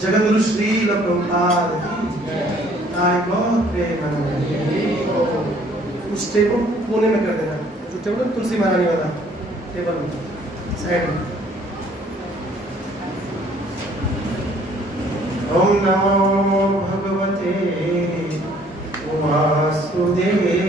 जगद्गुरु श्री प्रभुपाद उस टेबल कोने में कर देना, जो टेबल तुलसी महारानी वाला टेबल साइड में। ओम नमो भगवते वासुदेवाय।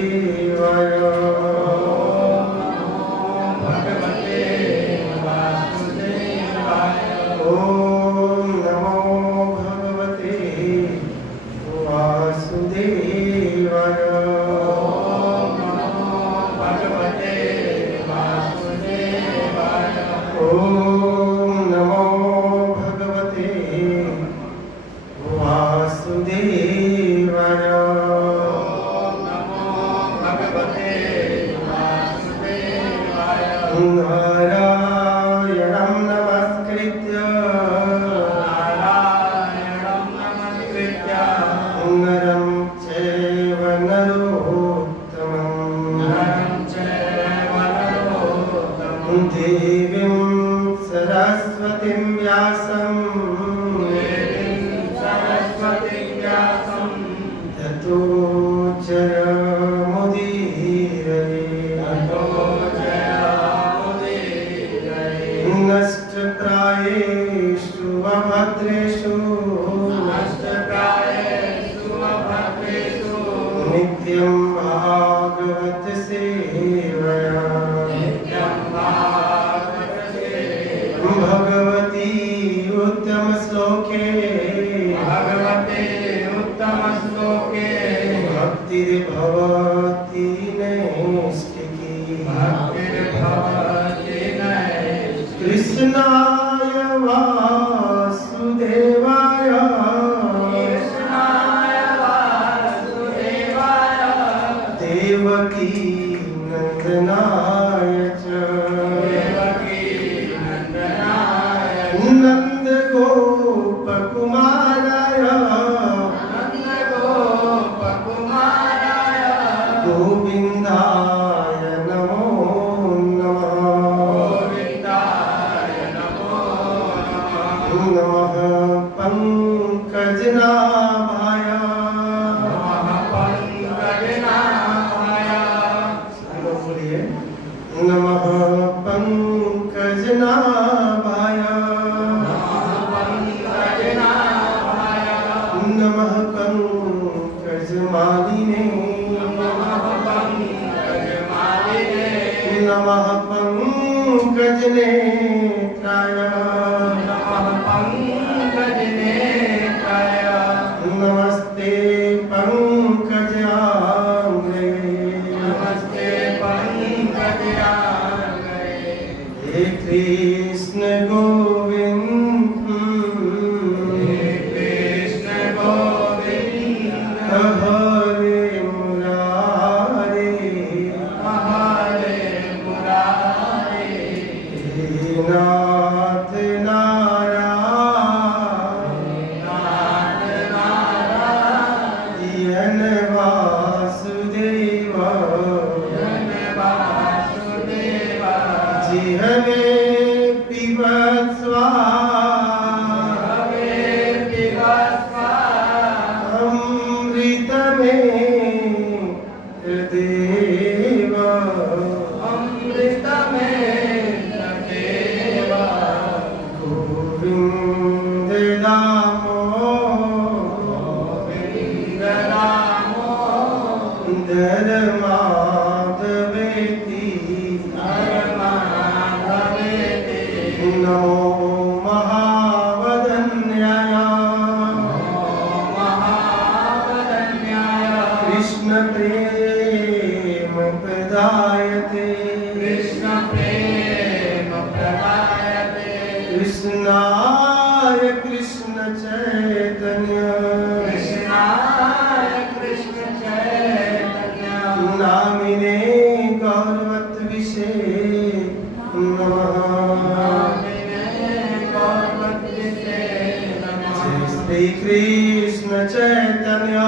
श्री कृष्ण चैतन्य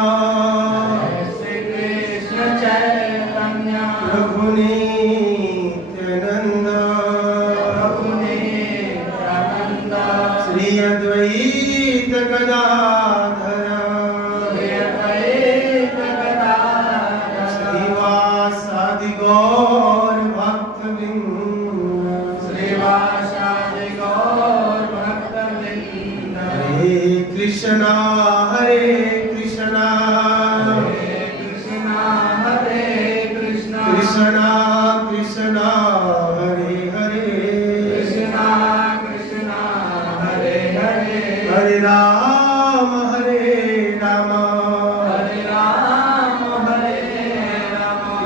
प्रभु नित्यानंद श्री अद्वैत गदाधर श्रीवासादि गौर भक्तवृंद हरे कृष्णा कृष्णा कृष्णा हरे हरे हरे राम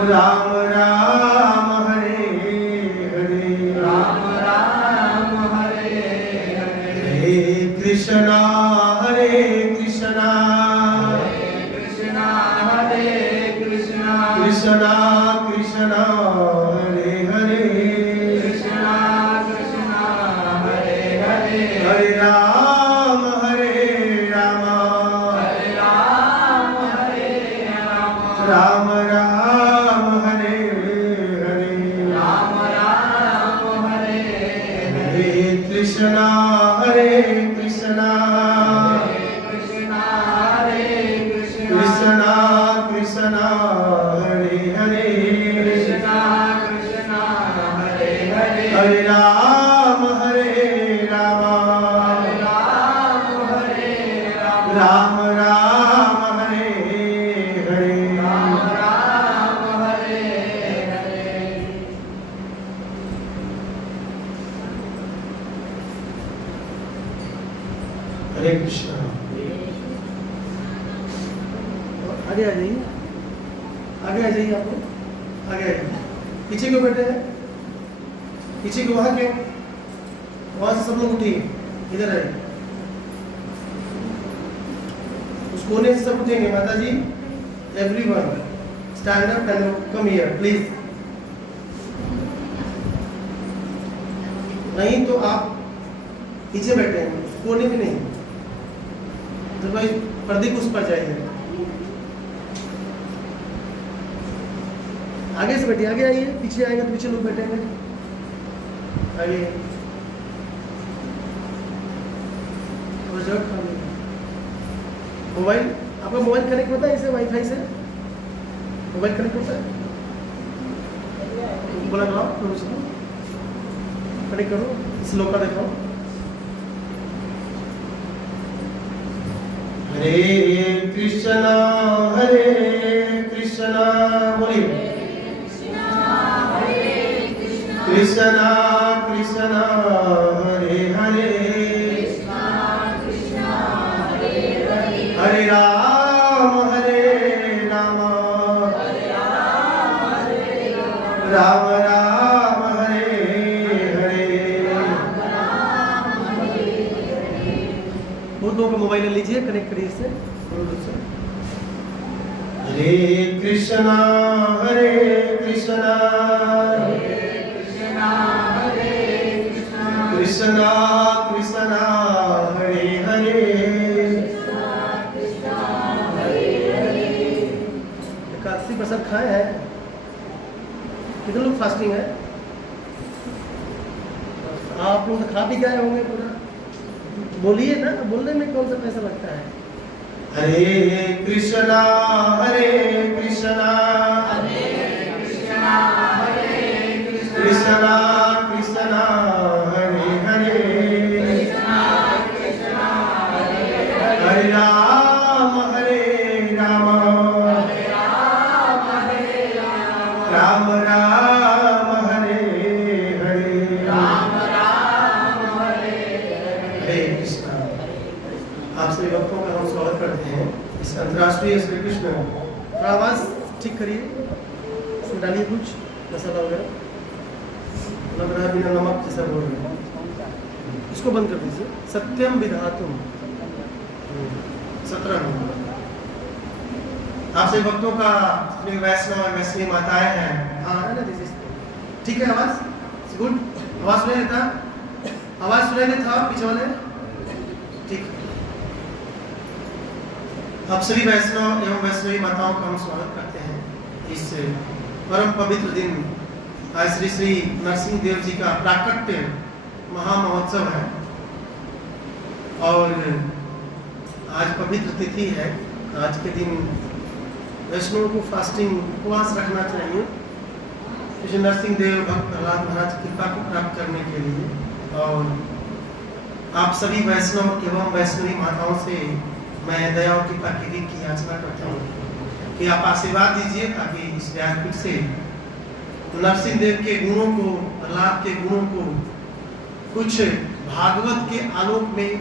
राम राम हरे हरे हरे कृष्णा कृष्णा कृष्णा हरे हरे हरे राम राम राम हरे हरे हरे कृष्णा कृष्णा कृष्णा हरे हरे हरे राम राम राम हरे हरे हरे कृष्ण। आगे आ जाइए, आगे आ जाइए, आप लोग आगे आ जाइए। पीछे क्यों बैठे हैं? पीछे क्यों? वहाँ क्यों? वहाँ से सब लोग उठिए, इधर आइए। उस कोने से सब उठेंगे। माता जी, everyone stand up and come here please. नहीं तो आप पीछे बैठे हैं, उस कोने में नहीं, तो भाई प्रदीप उस पर जाइए। आगे से बैठिए, आगे आइए। पीछे आएगा तो पीछे लोग बैठेंगे। आइए, मोबाइल, आपका मोबाइल कनेक्ट होता है इसे वाईफाई से? मोबाइल कनेक्ट होता है? बोला कराओ, कनेक्ट करो, श्लोक का दिखाओ। हरे कृष्णा बोलिए। कृष्णा कृष्णा हरे हरे हरे राम राम राम हरे हरे। बहुत लोगों का मोबाइल लीजिए, कनेक्ट करिए इससे। हरे कृष्णा कृष्णा कृष्णा हरे हरे। एकादशी प्रसाद खाए हैं? कितने लोग फास्टिंग है? आप लोग तो खा भी गए होंगे पूरा। बोलिए ना, बोलने में कौन सा पैसा लगता है? हरे कृष्णा कृष्णा कृष्णा हरे हरे हरे राम राम राम हरे हरे हरे कृष्णा। आप सभी भक्तों का हम स्वागत करते हैं इस अंतर्राष्ट्रीय श्री कृष्ण। आवाज ठीक करिए, उसमें डालिए कुछ मसाला वगैरह, लग रहा है बिना नमक जैसा बोल रहे हैं। इसको बंद कर दीजिए। सत्यम विधातुम 17 नंबर। आप सभी भक्तों का वैष्णव और वैष्णवी माताएं हैं। हाँ है ना, ठीक है? आवाज गुड, आवाज सुनाई देता? आवाज सुनाई देता पीछे वाले? ठीक है। आप सभी वैष्णव एवं वैष्णवी माताओं का हम स्वागत करते हैं इस परम पवित्र दिन। आज श्री श्री नरसिंह देव जी का प्राकट्य महामहोत्सव है और आज पवित्र तिथि है। आज के दिन वैष्णव को फास्टिंग उपवास रखना चाहिए श्री नरसिंह देव भक्त प्रहलाद महाराज की कृपा को प्राप्त करने के लिए। और आप सभी वैष्णव एवं वैष्णवी माताओं से मैं दया और कृपा की याचना करता हूँ कि आप आशीर्वाद दीजिए ताकि इस व्यासपीठ से नरसिंह देव के गुणों को, प्रहलाद के गुणों को कुछ भागवत के आलोक में,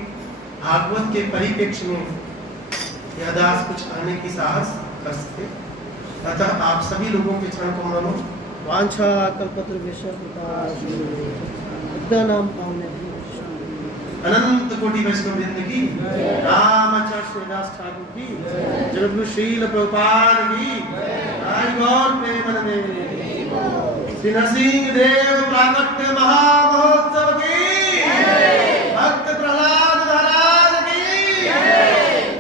भागवत के परिप्रेक्ष्य में यह दास कुछ आने की साहस कर सके। अतः आप सभी लोगों के चरण कमलों में वांछा कल्पतरुभ्यश्च कृपा नाम अनंत कोटि वैष्णव वृंद की, रामाचार्य दास ठाकुर की, जगद्गुरु श्रील प्रभुपाद की, गौर प्रेमानंदे श्री नरसिंह देव प्राकट्य महामहोत्सव की, भक्त प्रहलाद महाराज की,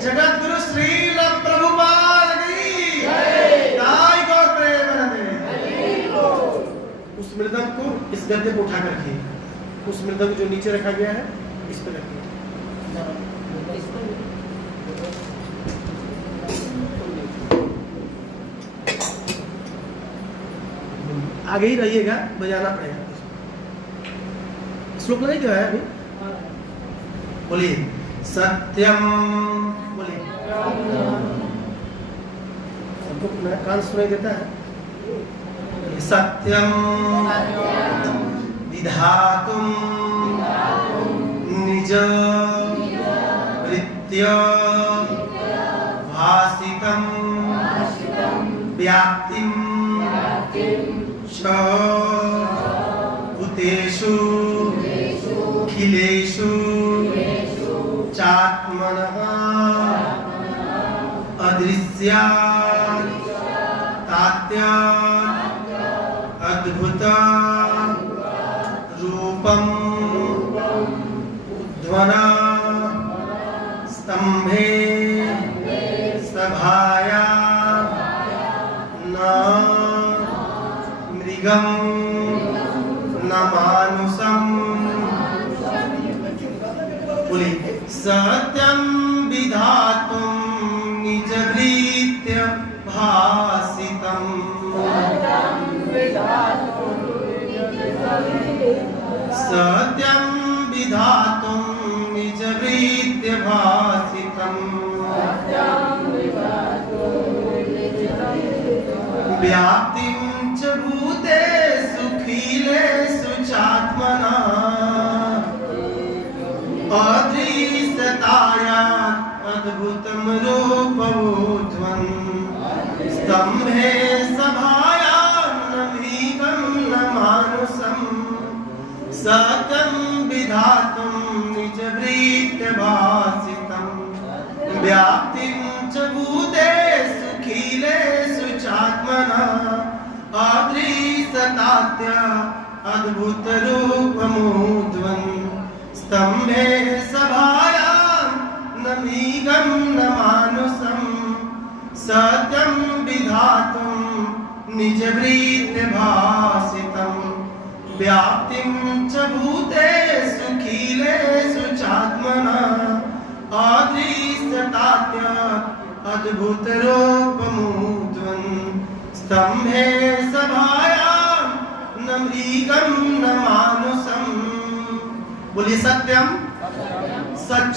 जगद्गुरु श्रील प्रभुपाद की, गौर प्रेमानंदे। उस मृदंग को, इस गद्दे को उठा करके, उस मृदंग जो नीचे रखा गया है इस पे रखिए। आगे ही रहिएगा, बजाना पड़ेगा। श्लोक नहीं क्या है अभी? बोलिए सत्यम, बोलिए। सबको कान सुनाई देता है? सत्यम विधातुम निज वृत्त्य भासितं व्याप्तिं च भूतेषु खिलेषु चात्मनः अदृश्यात् तात्यात् अद्भुत रूपम् उद्ध्वना स्तंभे सभाया न मृगं न मानुषं। बोलिए सत्यं विधातुं निजवृत्त्य भासितं, सत्यं विधातुं निजवृत्त्य भासितं, व्याप्तिं च भूतेषु खिलेषु चात्मना अदृश्यताया अद्भुतं रूपमुद्ध्वन् स्तंभे सभायां न मृगं न मानुषं। सत्यं विधातुं निजवृत्त्य भासितं, व्याप्तिं च भूतेषु खिलेषु चात्मना अदृश्यतात्य अद्भुतरूपमुद्ध्वन् स्तंभे सभायां न मृगं न मानुषं। सत्यं विधातुं निजवृत्त्य भासितं, व्याप्तिं च भूतेषु खिलेषु चात्मना अदृश्यतात्य अद्भुतरूपमुद्ध्वन् स्तंभे सभायां न मृगं न मानुषं। बोलिए सत्यम, सच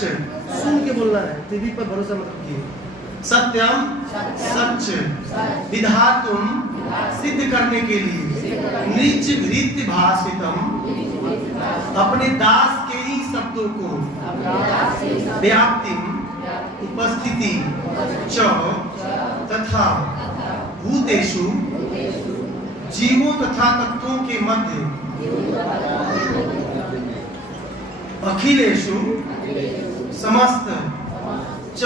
सुन के बोलना है, टीवी पर भरोसा मत कीजिए। सत्यम सच, विधातुम सिद्ध करने के लिए, निज वृत्ति भाषितम अपने दास के ही शब्दों को, व्याप्तिम उपस्थिति, च तथा भूतेषु जीवों तथा तत्वों के मध्य, अखिलेषु समस्त, च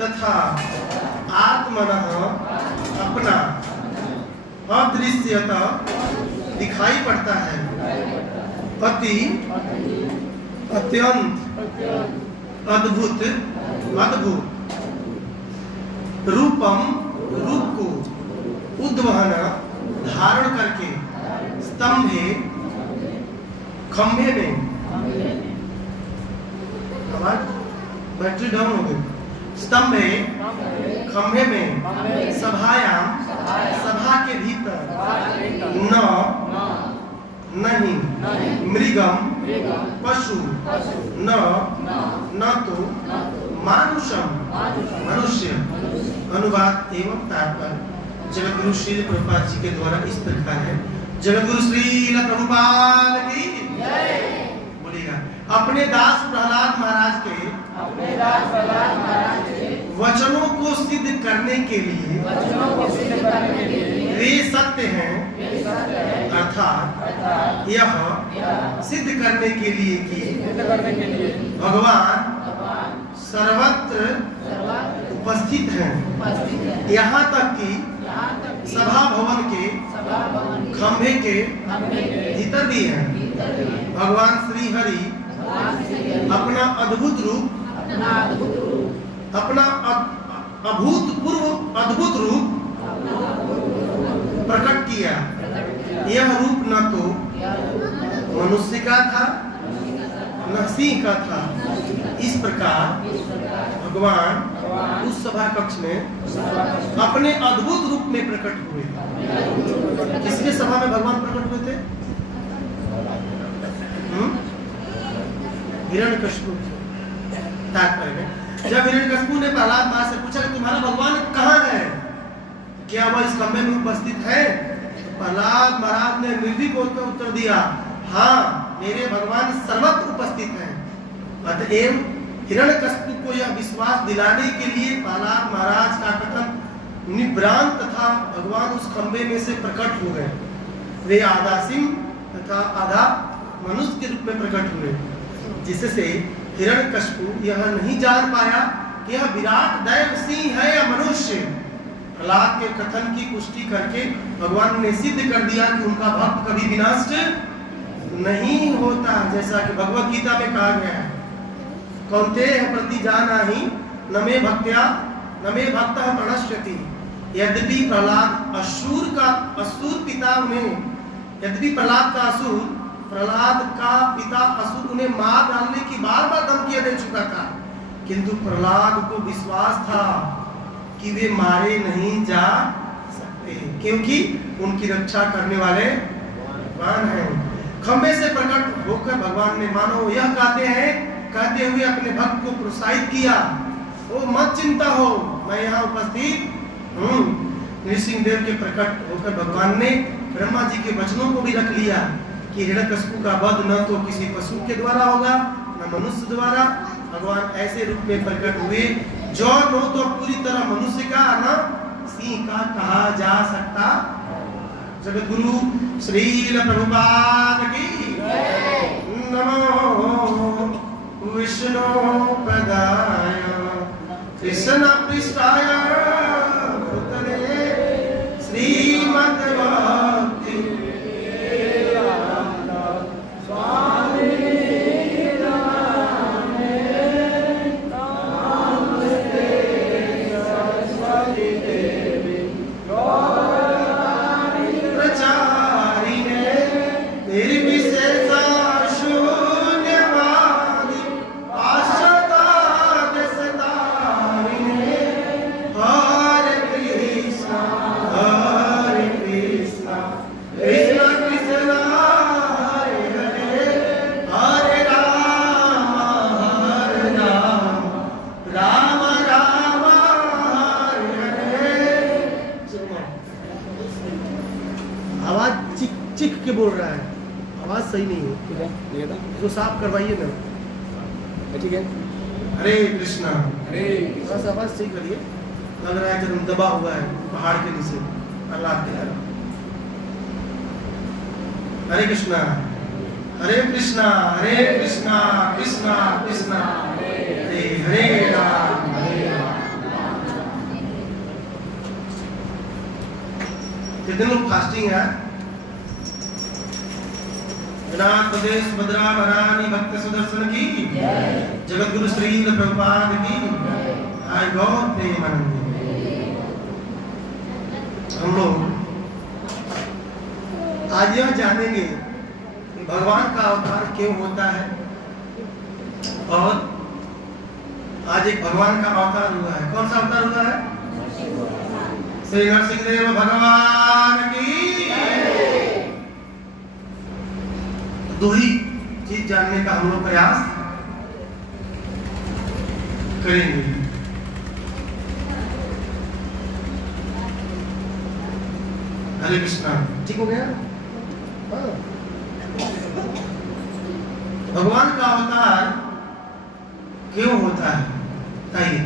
तथा आत्मनः अपना, अदृश्यता दिखाई पड़ता है, अति अत्यंत अद्भुत अद्भुत रूपम रूप को उद्वहन धारण करके स्तंभे खंभे में आवाज बैटरी डाउन हो गई स्तंभे खंभे में सभायाम सभा के भीतर न नहीं मृगम पशु न तो मानुषम मनुष्य। अनुवाद एवं तात्पर्य जगतगुरु श्री प्रभुपाद जी के द्वारा इस प्रकार है। जगतगुरु श्री प्रभुपाद की बोलिएगा। अपने दास प्रहलाद महाराज के वचनों को सिद्ध करने के लिए वे सत्य हैं अर्थात यह सिद्ध करने के लिए कि भगवान सर्वत्र उपस्थित हैं, यहाँ तक कि सभा भवन के खंभे के भीतर भी हैं। भगवान श्री हरि अपना अद्भुत रूप अपना अभूतपूर्व अद्भुत रूप प्रकट किया। यह रूप न तो मनुष्य का था न सिंह का था। इस प्रकार भगवान उस सभा कक्ष में अपने अद्भुत रूप में प्रकट हुए। किसके सभा में भगवान प्रकट हुए थे? हिरण्यकशिपु तात्पर्य में जब हिरण्यकशिपु ने प्रहलाद महाराज से पूछा कि तुम्हारा भगवान कहाँ है, क्या वह इस कमरे में उपस्थित है? तो प्रहलाद महाराज ने निर्भीक होकर उत्तर दिया, हाँ मेरे भगवान सर्वत्र उपस्थित हैं। अतएव हिरण्यकशिपु को यह विश्वास दिलाने के लिए प्रहलाद महाराज का कथन निभ्रांत तथा भगवान उस खंबे में से प्रकट हो गए। वे आधा सिंह तथा आधा मनुष्य के रूप में प्रकट हुए, जिससे हिरण्यकशिपु यह नहीं जान पाया कि यह विराट दैव सिंह है या मनुष्य। प्रहलाद के कथन की पुष्टि करके भगवान ने सिद्ध कर दिया कि उनका भक्त कभी विनष्ट नहीं होता, जैसा कि भगवत गीता में कहा गया है, कौन्तेय प्रति जानाहि न मे भक्त्या न मे भक्तः प्रणश्यति। यद्यपि प्रहलाद असुर पिता उन्हें यद्यपि प्रहलाद का पिता असुर उन्हें मार डालने की बार बार धमकियां दे चुका था, किंतु प्रहलाद को विश्वास था कि वे मारे नहीं जा सकते, क्योंकि उनकी रक्षा करने वाले भगवान हैं। खंबे से प्रकट होकर भगवान ने मानो यह कहते हुए अपने भक्त को प्रोत्साहित किया, ओ मत चिंता हो, मैं यहाँ उपस्थित हूँ। नृसिंहदेव के प्रकट होकर भगवान ने ब्रह्मा जी के वचनों को भी रख लिया कि हिरण्यकशिपु का वध न तो किसी पशु के द्वारा होगा न मनुष्य द्वारा। भगवान ऐसे रूप में प्रकट हुए जो न तो पूरी तरह मनुष्य का न सिंह का कहा जा सकता। जगतगुरु श्री प्रभुपाद की नमो विष्णु पदाय कृष्ण पृष्ठाय भूतले श्रीमद् भक्ति बोल रहा है, आवाज सही नहीं है, तो साफ करवाइए ना। ठीक है। हरे कृष्णा, बस आवाज सही करिए, लग रहा है कि दबा हुआ है पहाड़ के नीचे प्रहलाद के तरह। हरे कृष्णा हरे कृष्णा हरे कृष्णा कृष्णा कृष्णा हरे हरे राम हरे राम। कितने लोग फास्टिंग है? जगन्नाथ प्रदेश भद्रा भरानी भक्त सुदर्शन की जगतगुरु श्री प्रभुपाद की। आई गौर प्रेमानंद। हम लोग आज यह जानेंगे कि भगवान का अवतार क्यों होता है, और आज एक भगवान का अवतार हुआ है। कौन सा अवतार हुआ है? श्री नरसिंहदेव भगवान की। दो ही चीज जानने का हम लोग प्रयास करेंगे। हरे कृष्णा, ठीक हो गया? हाँ। भगवान का अवतार क्यों होता है? बताइए।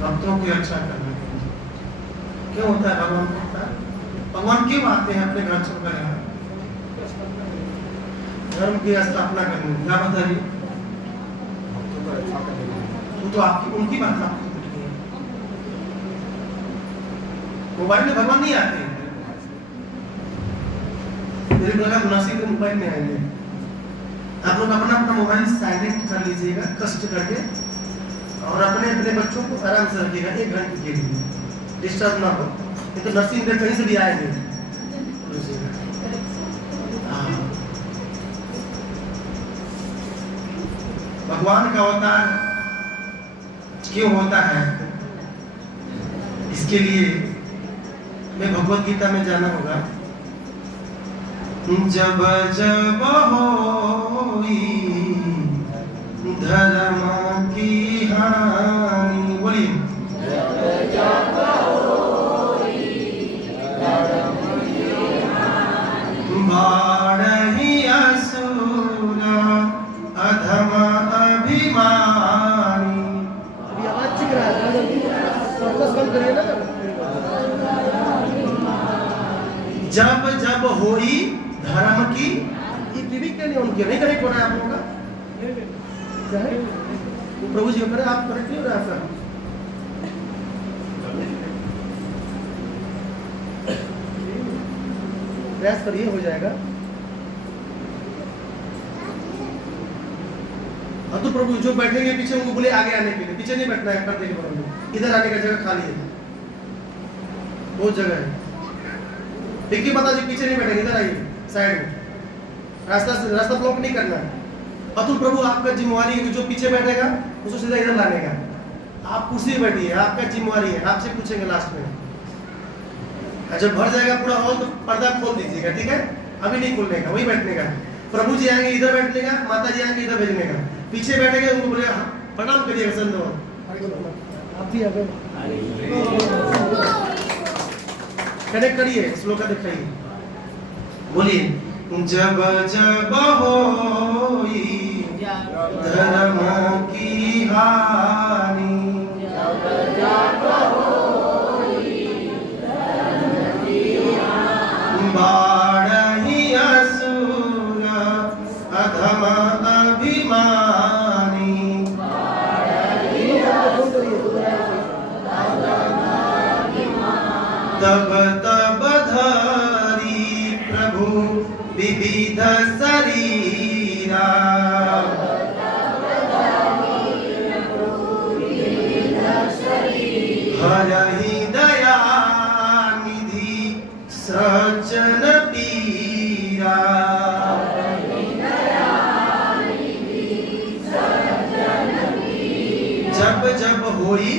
भक्तों की रक्षा करने के लिए क्यों होता है भगवान का अवतार? भगवान क्यों आते हैं अपने घर छोड़कर यहाँ? धर्म की स्थापना करने। क्या बताइए? वो तो आपकी उनकी बात आपकी मोबाइल में भगवान नहीं आते हैं। मेरे लगा मुनासिब के मोबाइल में आएंगे। आप लोग अपना अपना मोबाइल साइलेंट कर लीजिएगा कष्ट करके, और अपने अपने बच्चों को आराम से रखिएगा 1 घंटे के लिए, डिस्टर्ब ना हो। ये तो नरसिंह कहीं से भी आएंगे। भगवान का अवतार क्यों होता है, इसके लिए मैं भगवत गीता में जाना होगा। जब जब होई धर्म की हानि, बोलिए। जब जब होई धर्म की हानि, बाढ़ी असुर अधम अभिमानी। अभी आवाज ठीक रहा है, फोकस कम करिए ना। जब जब होई धर्म की, ये टीवी के लिए उनके नहीं करेक्ट हो रहा है आप लोगों का? क्या है वो प्रभु जी करे, आप करेक्ट नहीं हो रहा है। प्रयास करिए, हो जाएगा। अब तो प्रभु जो बैठेंगे पीछे उनको बोले आगे आने के लिए, पीछे नहीं बैठना है, कर देंगे। इधर आने का जगह खाली है, बहुत जगह है। ठीक है, पता जी पीछे नहीं बैठेंगे, इधर आइए साइड में। रास्ता ब्लॉक नहीं करना है। अतुल प्रभु आपका जिम्मेवारी है कि जो पीछे बैठेगा उसको सीधा इधर लाने का। आप कुर्सी पे बैठिए, आपका जिम्मेवारी है, आपसे पूछेंगे लास्ट में। जब भर जाएगा पूरा हॉल तो पर्दा खोल दीजिएगा, ठीक है? अभी नहीं खोलने का, वही बैठने का। प्रभु जी आएंगे इधर बैठने का, माता जी आएंगे इधर भेजने का। पीछे बैठेंगे उनको बोले प्रणाम करिएगा संत। आप भी आ गए, कनेक्ट करिए, श्लोक दिखाइए, बोलिए। जब जब होई धर्म की हानि, जब जब होई धर्म की हानि, बाढ़ी असुर अधम अभिमानी, तब तब धरी प्रभु विविध शरीरा, हरहि दया निधि सज्जन पीरा। जब जब होई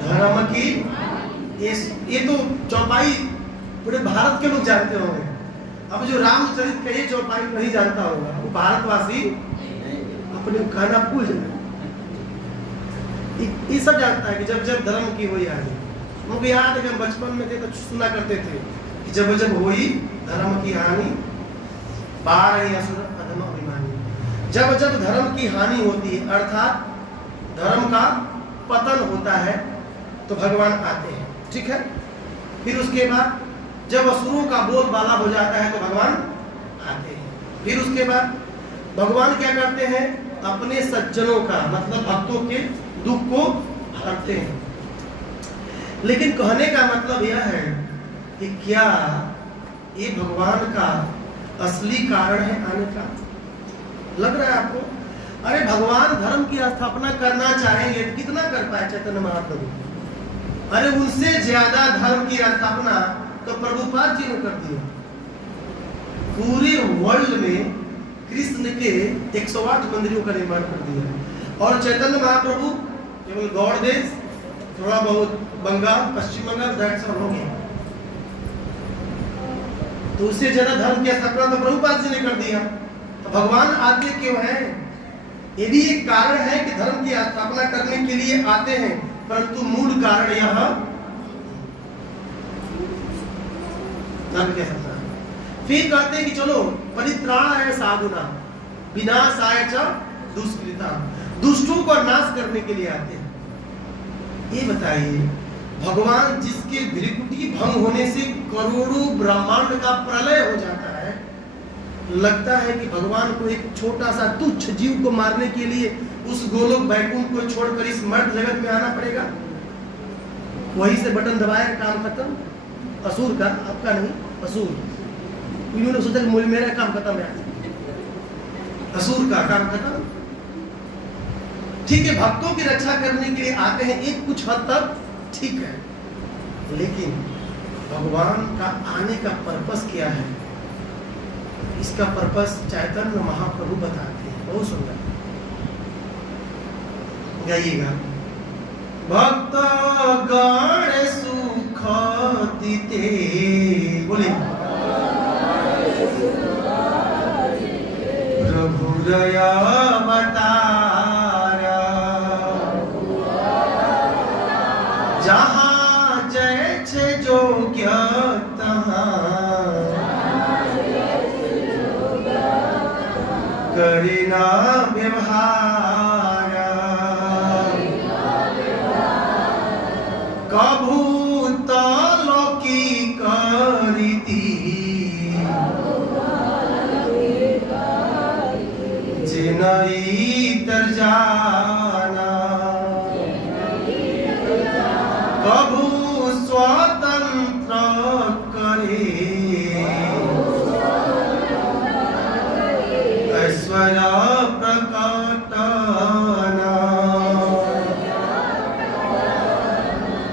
धर्म की, ये तो चौपाई पूरे भारत के लोग जानते होंगे। अब जो रामचरित का ये चौपाई नहीं जानता होगा, वो भारतवासी अपने खाना भूल जाए। ये सब जानता है कि जब जब धर्म की हुई हानि। मुझे याद है कि हम बचपन में थे तो सुना करते थे कि जब जब हुई धर्म की हानि, बाढ़ असुर अधम अभिमानी। जब जब धर्म की हानि होती है, अर्थात धर्म का पतन होता है, तो भगवान आते हैं, ठीक है? फिर उसके बाद जब असुरों का बोलबाला हो जाता है तो भगवान आते हैं। फिर उसके बाद भगवान क्या करते हैं? अपने सज्जनों का, मतलब भक्तों के दुख को हरते हैं। लेकिन कहने का मतलब यह है कि क्या ये भगवान का असली कारण है आने का? लग रहा है आपको? अरे भगवान धर्म की स्थापना करना चाहेंगे, कितना कर पाए चैतन्य महाप्रभु? अरे उनसे ज्यादा धर्म की स्थापना तो प्रभुपाद जी ने कर दी। पूरे वर्ल्ड में कृष्ण के 108 मंदिरों का निर्माण कर दिया। और चैतन्य महाप्रभु केवल गौड़ देश, थोड़ा बहुत बंगाल, पश्चिम बंगाल, दैट्स ऑल हो गया। तो उससे ज्यादा धर्म की स्थापना तो प्रभुपाद जी ने कर दिया। तो भगवान आते क्यों हैं? ये भी एक कारण है कि धर्म की स्थापना करने के लिए आते हैं, परंतु मूल कारण यह धर्म की स्थापना। फिर कहते हैं कि चलो परित्राणाय साधुना विनाशाय च दुष्कृता, दुष्टों को नाश करने के लिए आते हैं। ये बताइए, भगवान जिसके भ्रिकुटी भंग होने से करोड़ों ब्रह्मांड का प्रलय हो जाता है, लगता है कि भगवान को एक छोटा सा तुच्छ जीव को मारने के लिए उस गोलोक वैकुंठ को छोड़कर इस मर्द जगत में आना पड़ेगा? वहीं से बटन दबाया, काम खत्म। असुर का, आपका नहीं, असुर। इन्होंने सोचा कि मेरा काम खत्म है, असुर का काम खत्म। ठीक है, भक्तों की रक्षा करने के लिए आते हैं, एक कुछ हद तक ठीक है, लेकिन भगवान का आने का पर्पस क्या है? इसका पर्पस चैतन्य महाप्रभु बताते हैं। बहुत सुंदर, गाइएगा। भक्त गण सुख दीते, बोले प्रभु दया अवतारा, जहाँ जय छे जोग्य तहाँ करिना व्यवहार, कभू लौकिक रीति जिनई तर जाना, कभू स्वतंत्र करे ऐश्वर्य प्रकटना।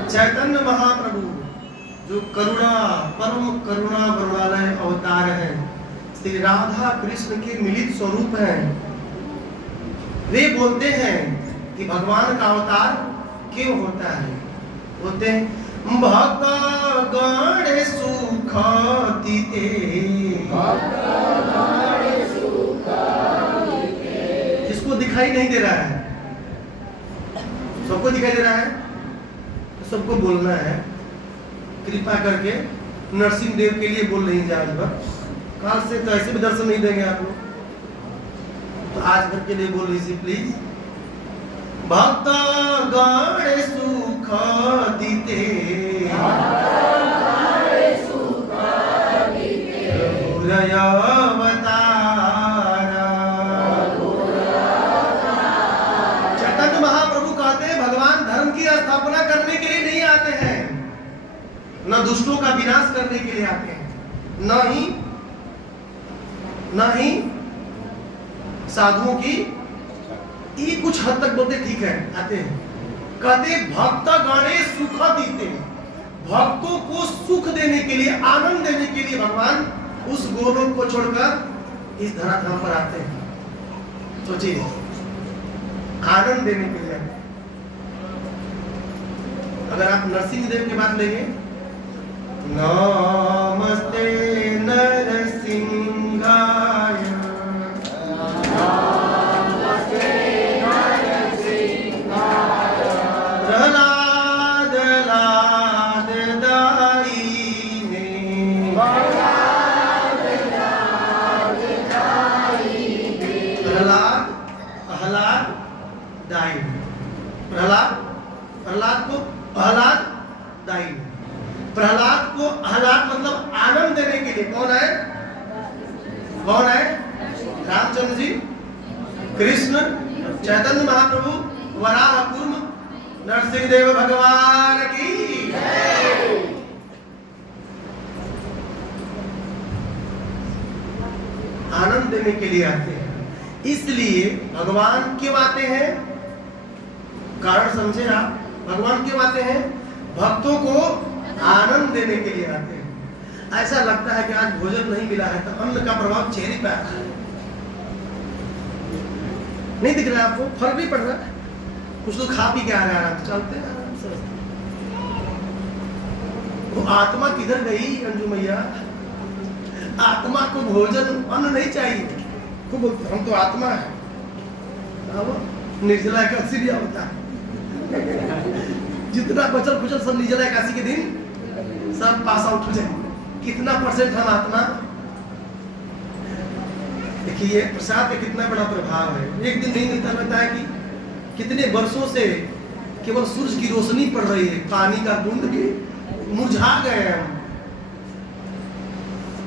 चैतन्य महाप्रभु जो करुणा, परम करुणा वरुणालय अवतार है, श्री राधा कृष्ण के मिलित स्वरूप हैं। वे बोलते हैं कि भगवान का अवतार क्यों होता है? बोलते हैं भक्त गण सुख दीते, जिसको दिखाई नहीं दे रहा है, सबको दिखाई दे रहा है, तो सबको बोलना है। कृपा करके नरसिंह देव के लिए बोल रही आज भर, काल से तो ऐसे भी दर्शन नहीं देंगे आप लोग, तो आज भर के लिए बोल रही प्लीज। भक्त गण सुख दीते, अवतारा। चैतन्य महाप्रभु कहते हैं भगवान धर्म की स्थापना करने के लिए नहीं आते हैं, न दुष्टों का विनाश करने के लिए आते हैं, न ही साधुओं की। ये कुछ हद तक बोलते ठीक है, आते हैं, कहते भक्त गणे सुख दीते, भक्तों को सुख देने के लिए, आनंद देने के लिए भगवान उस गोलोक को छोड़कर इस धराधाम पर आते हैं। सोचिए, आनंद देने के लिए। अगर आप नरसिंह देव की बात लेंगे, नमस्ते नरसिंहाय, प्रहलाद लाद दाईने, प्रहलाद दाईने, प्रहलाद को आह्लाद दाईने। प्रहलाद को आह्लाद मतलब आनंद देने के लिए कौन है? कौन है? रामचंद्र जी, कृष्ण, चैतन्य महाप्रभु, वराह कूर्म, नरसिंह देव भगवान की जय। आनंद देने के लिए आते हैं। इसलिए भगवान क्यों आते हैं? कारण समझे आप? भगवान क्यों आते हैं? भक्तों को आनंद देने के लिए आते हैं। ऐसा लगता है कि आज भोजन नहीं मिला है तो अन्न का प्रभाव चेहरे पे आता है। नहीं दिख रहा है आपको? फर्क नहीं पड़ रहा है? कुछ लोग खा पी के आ रहे हैं, आराम से चलते हैं आराम से। वो आत्मा किधर गई अंजू मैया? आत्मा को भोजन अन्न नहीं चाहिए। खूब बोलते हम तो आत्मा है। निर्जला एकादशी भी होता है। जितना बचल कुचल सब निर्जला एकादशी के दिन सब पास आउट हो जाए। कितना परसेंट हम आत्मा? देखिए प्रसाद का कितना बड़ा प्रभाव है। एक दिन नहीं मिलता, लगता है कि कितने वर्षों से केवल सूरज की रोशनी पड़ रही है, पानी का बूंद भी मुरझा गए हैं हम।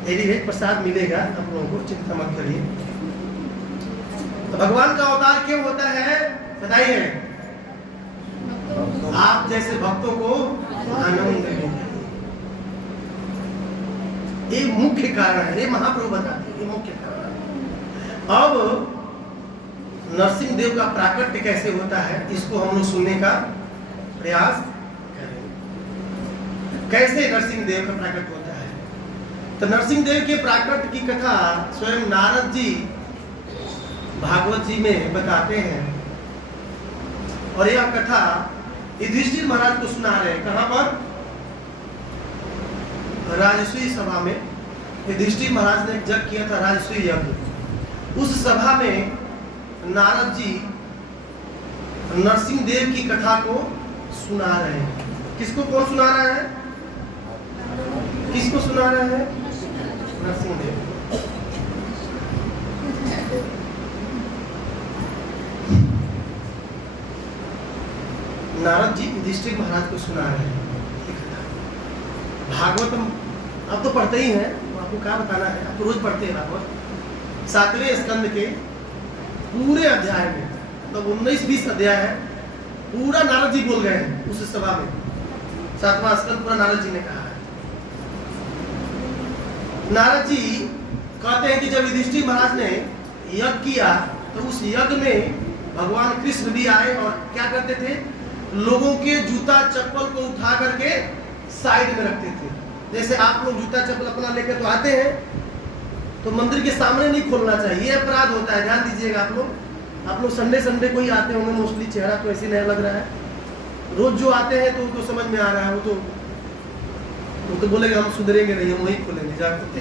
एक प्रसाद मिलेगा, आप लोगों को चिंता मत करिए। तो भगवान का अवतार क्यों होता है बताइए? आप जैसे भक्तों को आनंद देने। ये मुख्य कारण है, ये महाप्रभु बताते हैं, ये मुख्य कारण। अब नरसिंह देव का प्राकट्य कैसे होता है इसको हम लोग सुनने का प्रयास करेंगे। कैसे नरसिंह देव का प्राकट्य होता है? तो नरसिंह देव के प्राकट्य की कथा स्वयं नारद जी भागवत जी में बताते हैं। और यह कथा युधिष्ठिर महाराज को सुना रहे हैं। कहां पर? राजसूय सभा में। युधिष्ठिर महाराज ने एक यज्ञ किया था, राजसूय यज्ञ। उस सभा में नारद जी नरसिंह देव की कथा को सुना रहे हैं। किसको कौन सुना रहा है? किसको सुना रहे हैं? नरसिंह देव। नारद जी युधिष्ठिर महाराज को सुना रहे हैं। भागवतम आप तो पढ़ते ही हैं, आपको क्या बताना है, आप तो रोज पढ़ते हैं भागवत। 7वें स्कंद के पूरे अध्याय में, तो 19-20 अध्याय है, पूरा नारद जी बोल गए हैं उस सभा में। 7वां स्कंद पूरा नारद जी ने कहा है। नारद जी कहते हैं कि जब युधिष्ठिर महाराज ने यज्ञ किया तो उस यज्ञ में भगवान कृष्ण भी आए और क्या करते थे? लोगों के जूता चप्पल को उठा करके साइड में रखते थे। जैसे आप लोग जूता चप्पल अपना लेकर तो आते हैं, तो मंदिर के सामने नहीं खोलना चाहिए, ये अपराध होता है। ध्यान दीजिएगा आप लोग संडे कोई आते होंगे, मोस्टली चेहरा तो ऐसे नहीं लग रहा है। रोज जो आते हैं तो उनको समझ में आ रहा है, वो तो बोलेगा हम सुधरेंगे नहीं, हम वही खोलेंगे जाते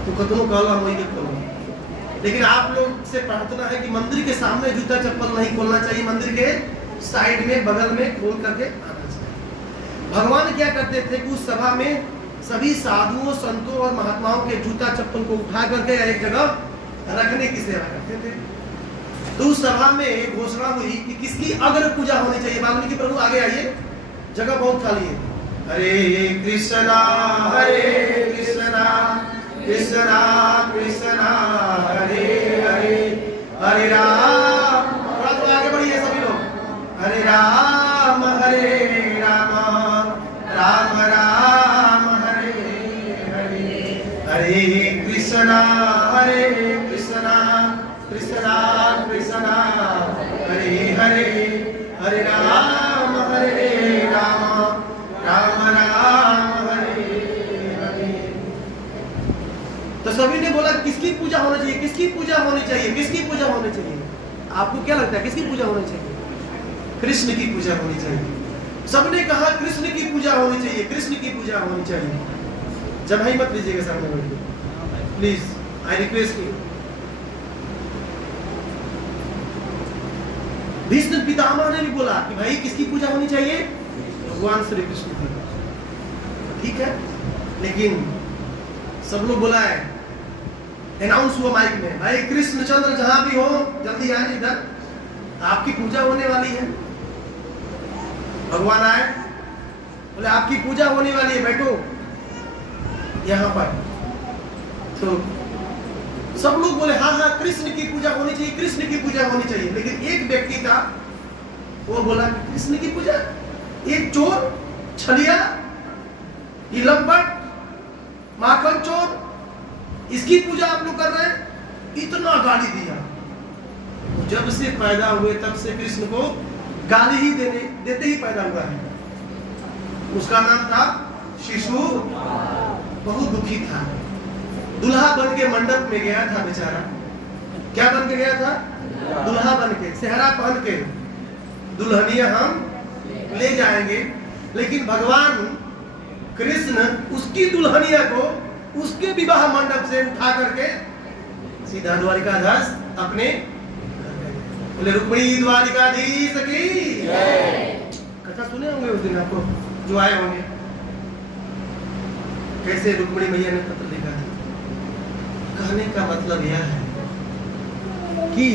तो कतनों कहला हम वही के खोलो। लेकिन आप लोग से प्रार्थना है कि मंदिर के सामने जूता चप्पल नहीं खोलना चाहिए, मंदिर के साइड में बगल में खोल करके आना चाहिए। भगवान क्या करते थे कि उस सभा में सभी साधुओं, संतों और महात्माओं के जूता चप्पल को उठा करके एक जगह रखने की सेवा करते थे। तो उस सभा में घोषणा हुई कि किसकी अग्र पूजा होनी चाहिए। वाल्मीकि प्रभु आगे आइए, जगह बहुत खाली है। हरे कृष्णा कृष्णा कृष्णा हरे हरे, हरे राम। थोड़ा आगे बढ़िए सभी लोग। हरे राम राम राम हरे हरे, हरे कृष्णा कृष्णा कृष्णा हरे हरे, हरे राम राम राम हरे हरे। तो सभी ने बोला किसकी पूजा होनी चाहिए, किसकी पूजा होनी चाहिए, किसकी पूजा होनी चाहिए? आपको क्या लगता है किसकी पूजा होनी चाहिए? कृष्ण की पूजा होनी चाहिए। सबने कहा कृष्ण की पूजा होनी चाहिए, कृष्ण की पूजा होनी चाहिए। जब मत लीजिएगा सामने बैठ के, please, I request you. Bhishma Pitamah ने भी बोला कि भाई किसकी पूजा होनी चाहिए? भगवान श्री कृष्ण की। ठीक है, लेकिन सब लोग बोला है, अनाउंस हुआ माइक में, भाई कृष्णचंद्र जहां भी हो जल्दी आए इधर, आपकी पूजा होने वाली है। भगवान आए, बोले आपकी पूजा होने वाली है, बैठो यहाँ पर। तो सब लोग बोले हाँ हाँ कृष्ण की पूजा होनी चाहिए, कृष्ण की पूजा होनी चाहिए। लेकिन एक व्यक्ति था, वो बोला कृष्ण की पूजा, एक चोर, छलिया, लंपट, माखन चोर, इसकी पूजा आप लोग कर रहे हैं? इतना गाली दिया। जब से पैदा हुए तब से कृष्ण को गाली ही देते ही पैदा हुआ है। उसका नाम था शिशु। बहुत दुखी था, दुल्हा बन के मंडप में गया था बेचारा। क्या बन के गया था? दुल्हा बन के, सेहरा पहन के दुल्हनिया हम ले जाएंगे। लेकिन भगवान कृष्ण उसकी दुल्हनिया को उसके विवाह मंडप से उठा करके सीधा द्वारिकाधीश अपने बोले रुक्मिणी द्वारिकाधीश की कथा सुने होंगे उस दिन आपको जो आए होंगे, कैसे रुक्मिणी मैया ने पत्र लिखा था। कहने का मतलब यह है कि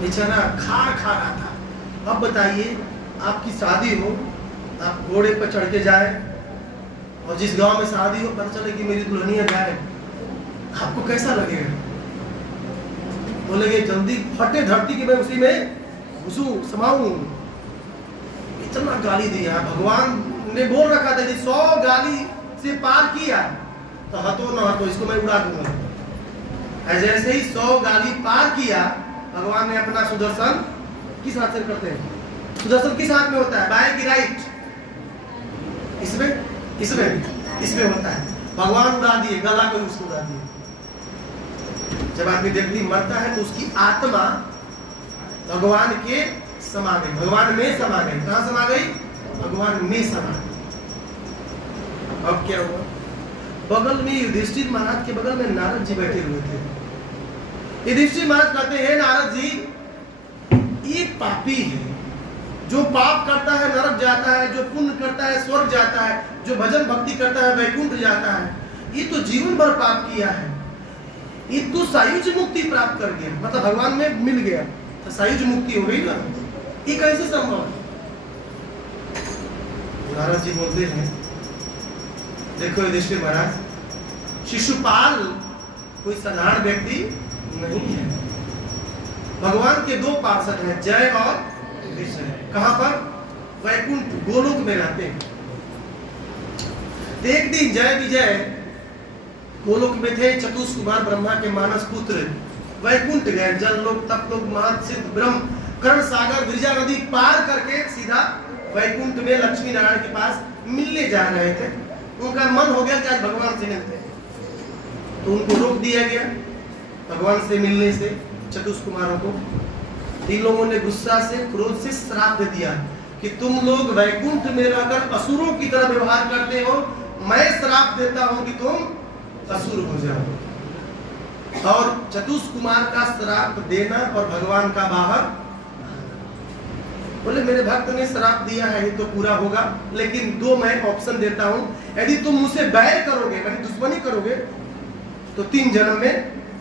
बेचारा खार खा रहा था। अब बताइए, आपकी शादी हो, आप घोड़े पर चढ़ के जाए और जिस गांव में शादी हो पता चले कि मेरी दुल्हनिया जाए, आपको कैसा लगेगा? बोलेंगे जल्दी फटे धरती की मैं उसी में घुसूं समाऊं। इतना गाली दिया भगवान ने, बोल रखा था 100 गाली से पार किया तो हतो न हतो इसको मैं उड़ा दूंगा। जैसे ही 100 गाली पार किया, भगवान ने अपना सुदर्शन किस हाथ से करते हैं? सुदर्शन किस हाथ में होता है? बाएं की राइट? इसमें होता है। भगवान उड़ा दिए, गला को उसको उड़ा दिए। जब आदमी व्यक्ति मरता है तो उसकी आत्मा भगवान के समा गई, भगवान में समा गई। कहां समा गई? भगवान में समा गई। अब क्या हुआ? बगल में युधिष्ठिर महाराज के बगल में नारद जी बैठे हुए थे। युधिष्ठिर महाराज कहते हैं नारद जी, ये पापी है, जो पाप करता है नरक जाता है, जो पुण्य करता है स्वर्ग जाता है, जो भजन भक्ति करता है वैकुंठ जाता है। ये तो जीवन भर पाप किया है, ये तो सायुज मुक्ति प्राप्त कर गया, मतलब भगवान में मिल गया तो सायुज मुक्ति हो गई ना। ये कैसे संभव है? नारद जी बोलते हैं, देखो युधिष्ठिर महाराज, शिशुपाल कोई साधारण व्यक्ति नहीं है। भगवान के 2 पार्षद हैं, जय और विजय। कहां पर? वैकुंठ गोलोक में रहते हैं। एक दिन जय विजय गोलोक में थे, चतुष कुमार ब्रह्मा के मानस पुत्र वैकुंठ गए। जल लोक, तप लोक, महत सिद्ध ब्रह्म कर्ण सागर विरजा नदी पार करके सीधा वैकुंठ में लक्ष्मी नारायण के पास मिलने जा रहे थे। उनका मन हो गया कि आज भगवान से मिलते हैं, तो उनको रोक दिया गया भगवान से मिलने से चतुष कुमारों को। इन लोगों ने गुस्सा से, क्रोध से श्राप दे दिया कि तुम लोग वैकुंठ में रहकर असुरों की तरह व्यवहार करते हो, मैं श्राप देता हूं कि तुम असुर हो जाओ। और चतुष कुमार का श्राप देना और भगवान का बाहर। बोले मेरे भक्त ने श्राप दिया है, ये तो पूरा होगा, लेकिन 2 मैं ऑप्शन देता हूं। यदि तुम मुझसे बैर करोगे, यानी दुश्मनी करोगे, तो 3 जन्म में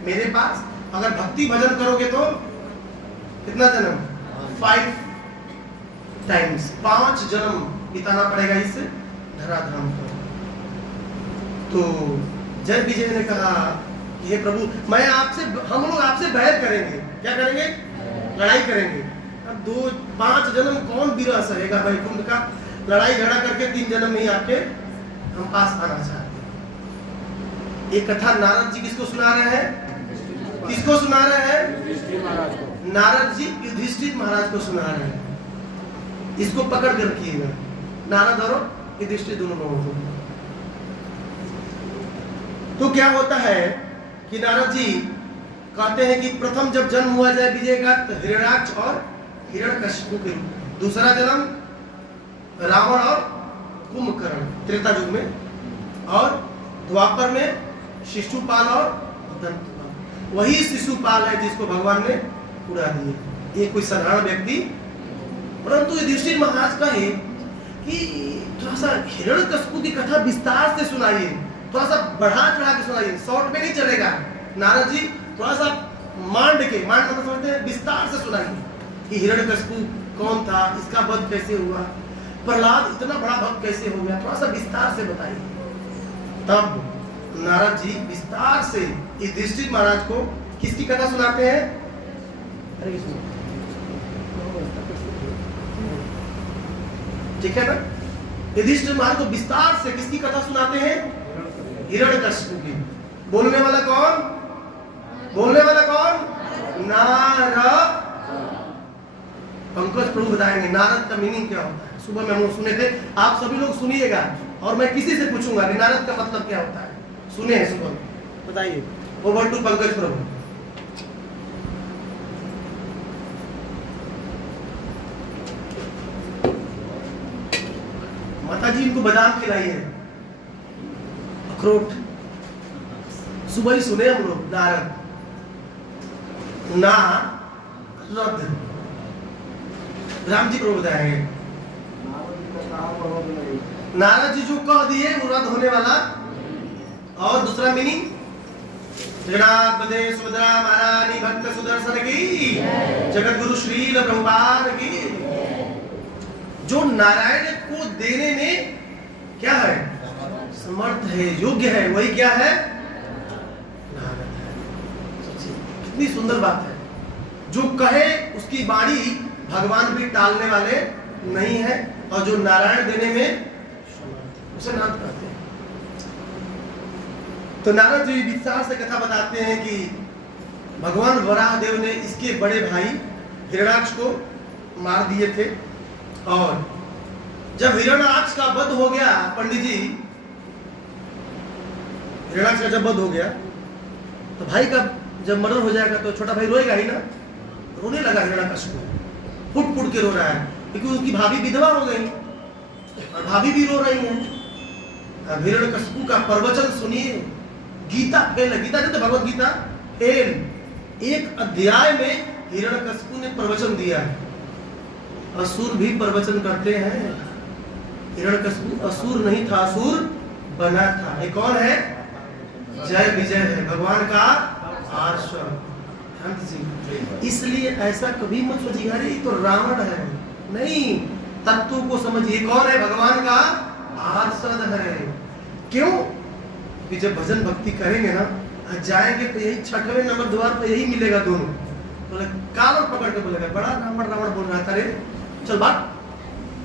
मेरे पास, अगर भक्ति भजन करोगे तो कितना जन्म? 5 टाइम्स, 5 जन्म बिताना पड़ेगा इस धराधाम पर। तो जय विजय ने कहा, हे प्रभु, मैं आपसे, हम लोग आपसे बैर करेंगे। क्या करेंगे? लड़ाई करेंगे। अब 5 जन्म कौन विरह सहेगा वैकुंठ का? लड़ाई झगड़ा करके 3 जन्म में ही आपके हम पास आना चाहते हैं। एक कथा नारद जी किसको सुना रहे हैं? किसको सुना रहे हैं? नारद जी युधिष्ठिर महाराज को सुना रहे हैं। इसको पकड़ कर रखिएगा, नारद और युधिष्ठिर दोनों लोगों को। तो क्या होता है कि नारद जी कहते हैं कि प्रथम जब जन्म हुआ जय विजय का, तो हिरण्याक्ष और हिरण्यकशिपु के रूप में। दूसरा जन्म रावण और कुंभकर्ण त्रेता युग में, और द्वापर में शिशुपाल और दंतपाल। वही शिशुपाल है जिसको भगवान ने उड़ा दिए। ये कोई साधारण व्यक्ति। परंतु युधिष्ठिर महाराज कहे कि थोड़ा सा हिरण्यकशिपु की कथा विस्तार से सुनाइए, थोड़ा सा बढ़ा चढ़ा के सुनाइए, शॉर्ट में नहीं चलेगा। नारद जी थोड़ा सा मांड मतलब समझते हैं, विस्तार से सुनाइए कि हिरण्यकशिपु कौन था, इसका वध कैसे हुआ, प्रहलाद इतना बड़ा भक्त कैसे हो गया, थोड़ा सा विस्तार से बताइए। तब नारद जी विस्तार से युधिष्ठिर महाराज को किसकी कथा सुनाते हैं? ठीक है ना? युधिष्ठिर महाराज को विस्तार से किसकी कथा सुनाते हैं? हिरण्यकशिपु की। बोलने वाला कौन? बोलने वाला कौन? नारद। पंकज प्रभु बताएंगे नारद का मीनिंग क्या होता है। सुबह में हम लोग सुने थे, आप सभी लोग सुनिएगा और मैं किसी से पूछूंगा कि नारद का मतलब क्या होता है। सुने हैं सुबह, बताइए। ओवर टू पंकज प्रभु। माता जी इनको बादाम खिलाई है, अखरोट। सुबह ही सुने हम लोग नारद ना रद्द। राम जी प्रभु बताएंगे नारद जी जो कह दिए वो रद्द होने वाला। और दूसरा मीनिंग, जगन्नाथ बलदेव सुभद्रा महारानी भक्त सुदर्शन की, जगत गुरु श्रील प्रभुपाद की। जो नारायण को देने में क्या है, समर्थ है, योग्य है, वही क्या है, नारद है। कितनी सुंदर बात है। जो कहे उसकी वाणी भगवान भी टालने वाले नहीं है, और जो नारायण देने में उसे नारद कहते हैं। तो नारद जी विस्तार से कथा बताते हैं कि भगवान वराह देव ने इसके बड़े भाई हिरण्याक्ष को मार दिए थे। और जब हिरण्याक्ष का वध हो गया, पंडित जी, हिरण्याक्ष का जब वध हो गया तो भाई का जब मर्डर हो जाएगा तो छोटा भाई रोएगा ही ना। रोने लगा हिरण्याक्ष को, फुट फुट के रो रहा है, क्योंकि उसकी भाभी विधवा हो गई और भाभी भी रो रही है। हिरण्यकशिपु का प्रवचन सुनिए। गीता फेल, गीता नहीं तो भगवत गीता फेल। एक अध्याय में हिरण्यकशिपु ने प्रवचन दिया है। असुर भी प्रवचन करते हैं। हिरण्यकशिपु असुर नहीं था, असुर बना था। ये कौन है, जय विजय है, भगवान का आश्रम। इसलिए ऐसा कभी मत सोचिए अरे तो रावण है, नहीं, तत्व को समझिए। कौन है, भगवान का पार्षद है। क्यों कि जब भजन भक्ति करेंगे ना, जाएंगे तो यही 6वें नंबर द्वार पर यही मिलेगा दोनों। बोले काल पकड़ के बोलेगा बड़ा रावण रावण बोल रहा था रे, चल बात।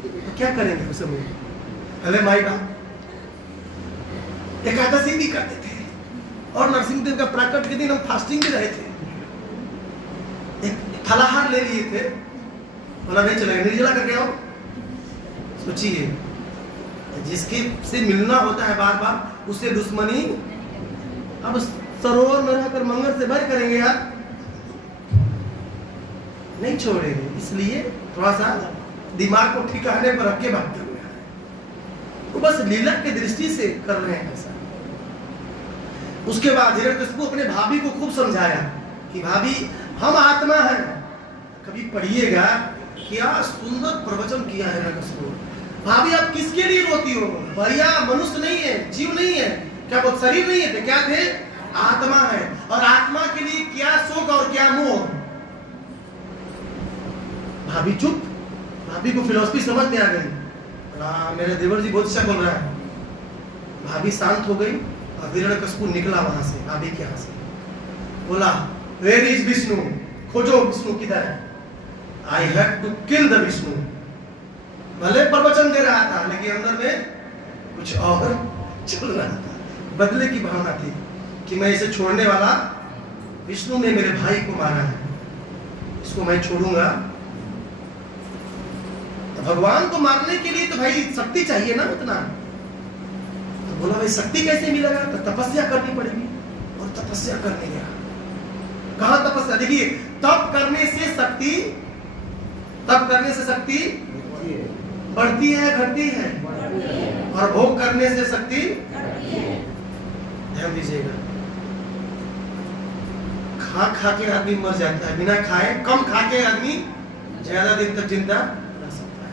तो क्या करेंगे उस समय, अरे माई बाप। एकादशी भी करते थे और नरसिंह देव का प्राकट के दिन हम फास्टिंग भी रहे थे। एक फलाहार ले लिए थे, बोला नहीं चलेगा, निर्जला करके आओ। सोचिए, जिसके से मिलना होता है बार बार, उससे दुश्मनी। अब सरोवर में रहकर मंगल से भर करेंगे यार, नहीं छोड़ेंगे। इसलिए थोड़ा सा दिमाग को ठिकाने पर रख के बात करना है। वो बस लीला की दृष्टि से कर रहे हैं ऐसा। उसके बाद हिरण्यकशिपु अपने भाभी को खूब समझाया कि भाभी हम आत्मा है। कभी पढ़िएगा, क्या सुंदर प्रवचन किया है हिरण्यकशिपु। भाभी आप किसके लिए रोती हो, भैया मनुष्य नहीं है, जीव नहीं है, क्या वो शरीर नहीं है, क्या थे, आत्मा है। और आत्मा के लिए क्या शोक और क्या मोह। भाभी चुप, भाभी को फिलॉसफी समझ में आ गई। मेरे देवर जी बहुत अच्छा बोल रहा है। भाभी शांत हो गई और हिरण्यकशिपु निकला वहां से, भाभी के यहाँ से। बोला वेयर इज विष्णु, खोजो विष्णु किधर है। I have to kill the Vishnu. भले प्रवचन दे रहा था लेकिन अंदर में कुछ और चल रहा था। बदले की भावना थी कि मैं इसे छोड़ने वाला, विष्णु ने मेरे भाई को मारा है, इसको मैं छोड़ूंगा। तो भगवान को मारने के लिए तो भाई शक्ति चाहिए ना उतना। तो बोला भाई शक्ति कैसे मिलेगा, तो तपस्या करनी पड़ेगी। और तपस्या करने गया। कहा तपस्या, देखिए तप करने से शक्ति, तप करने से शक्ति बढ़ती है घटती है, और भोग करने से शक्ति, ध्यान दीजिएगा। खा खा के आदमी मर जाता है, बिना खाए, कम खा के आदमी ज्यादा दिन तक जिंदा रह सकता है।